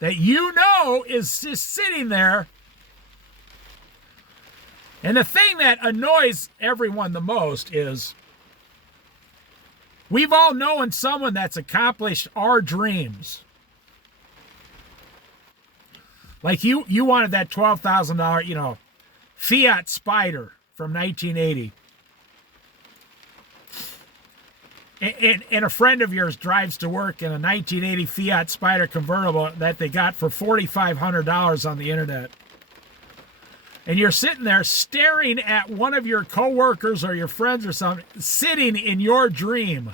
that you know is just sitting there. And the thing that annoys everyone the most is we've all known someone that's accomplished our dreams. Like you wanted that $12,000, Fiat Spider from 1980. And a friend of yours drives to work in a 1980 Fiat Spider convertible that they got for $4,500 on the internet. And you're sitting there staring at one of your coworkers or your friends or something sitting in your dream.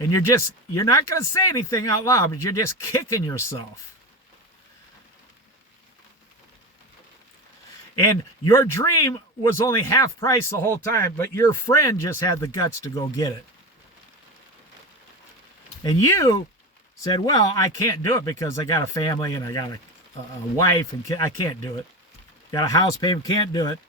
And you're not going to say anything out loud, but you're just kicking yourself. And your dream was only half price the whole time, but your friend just had the guts to go get it. And you said, well, I can't do it because I got a family and I got a wife and I can't do it. Got a house payment, can't do it.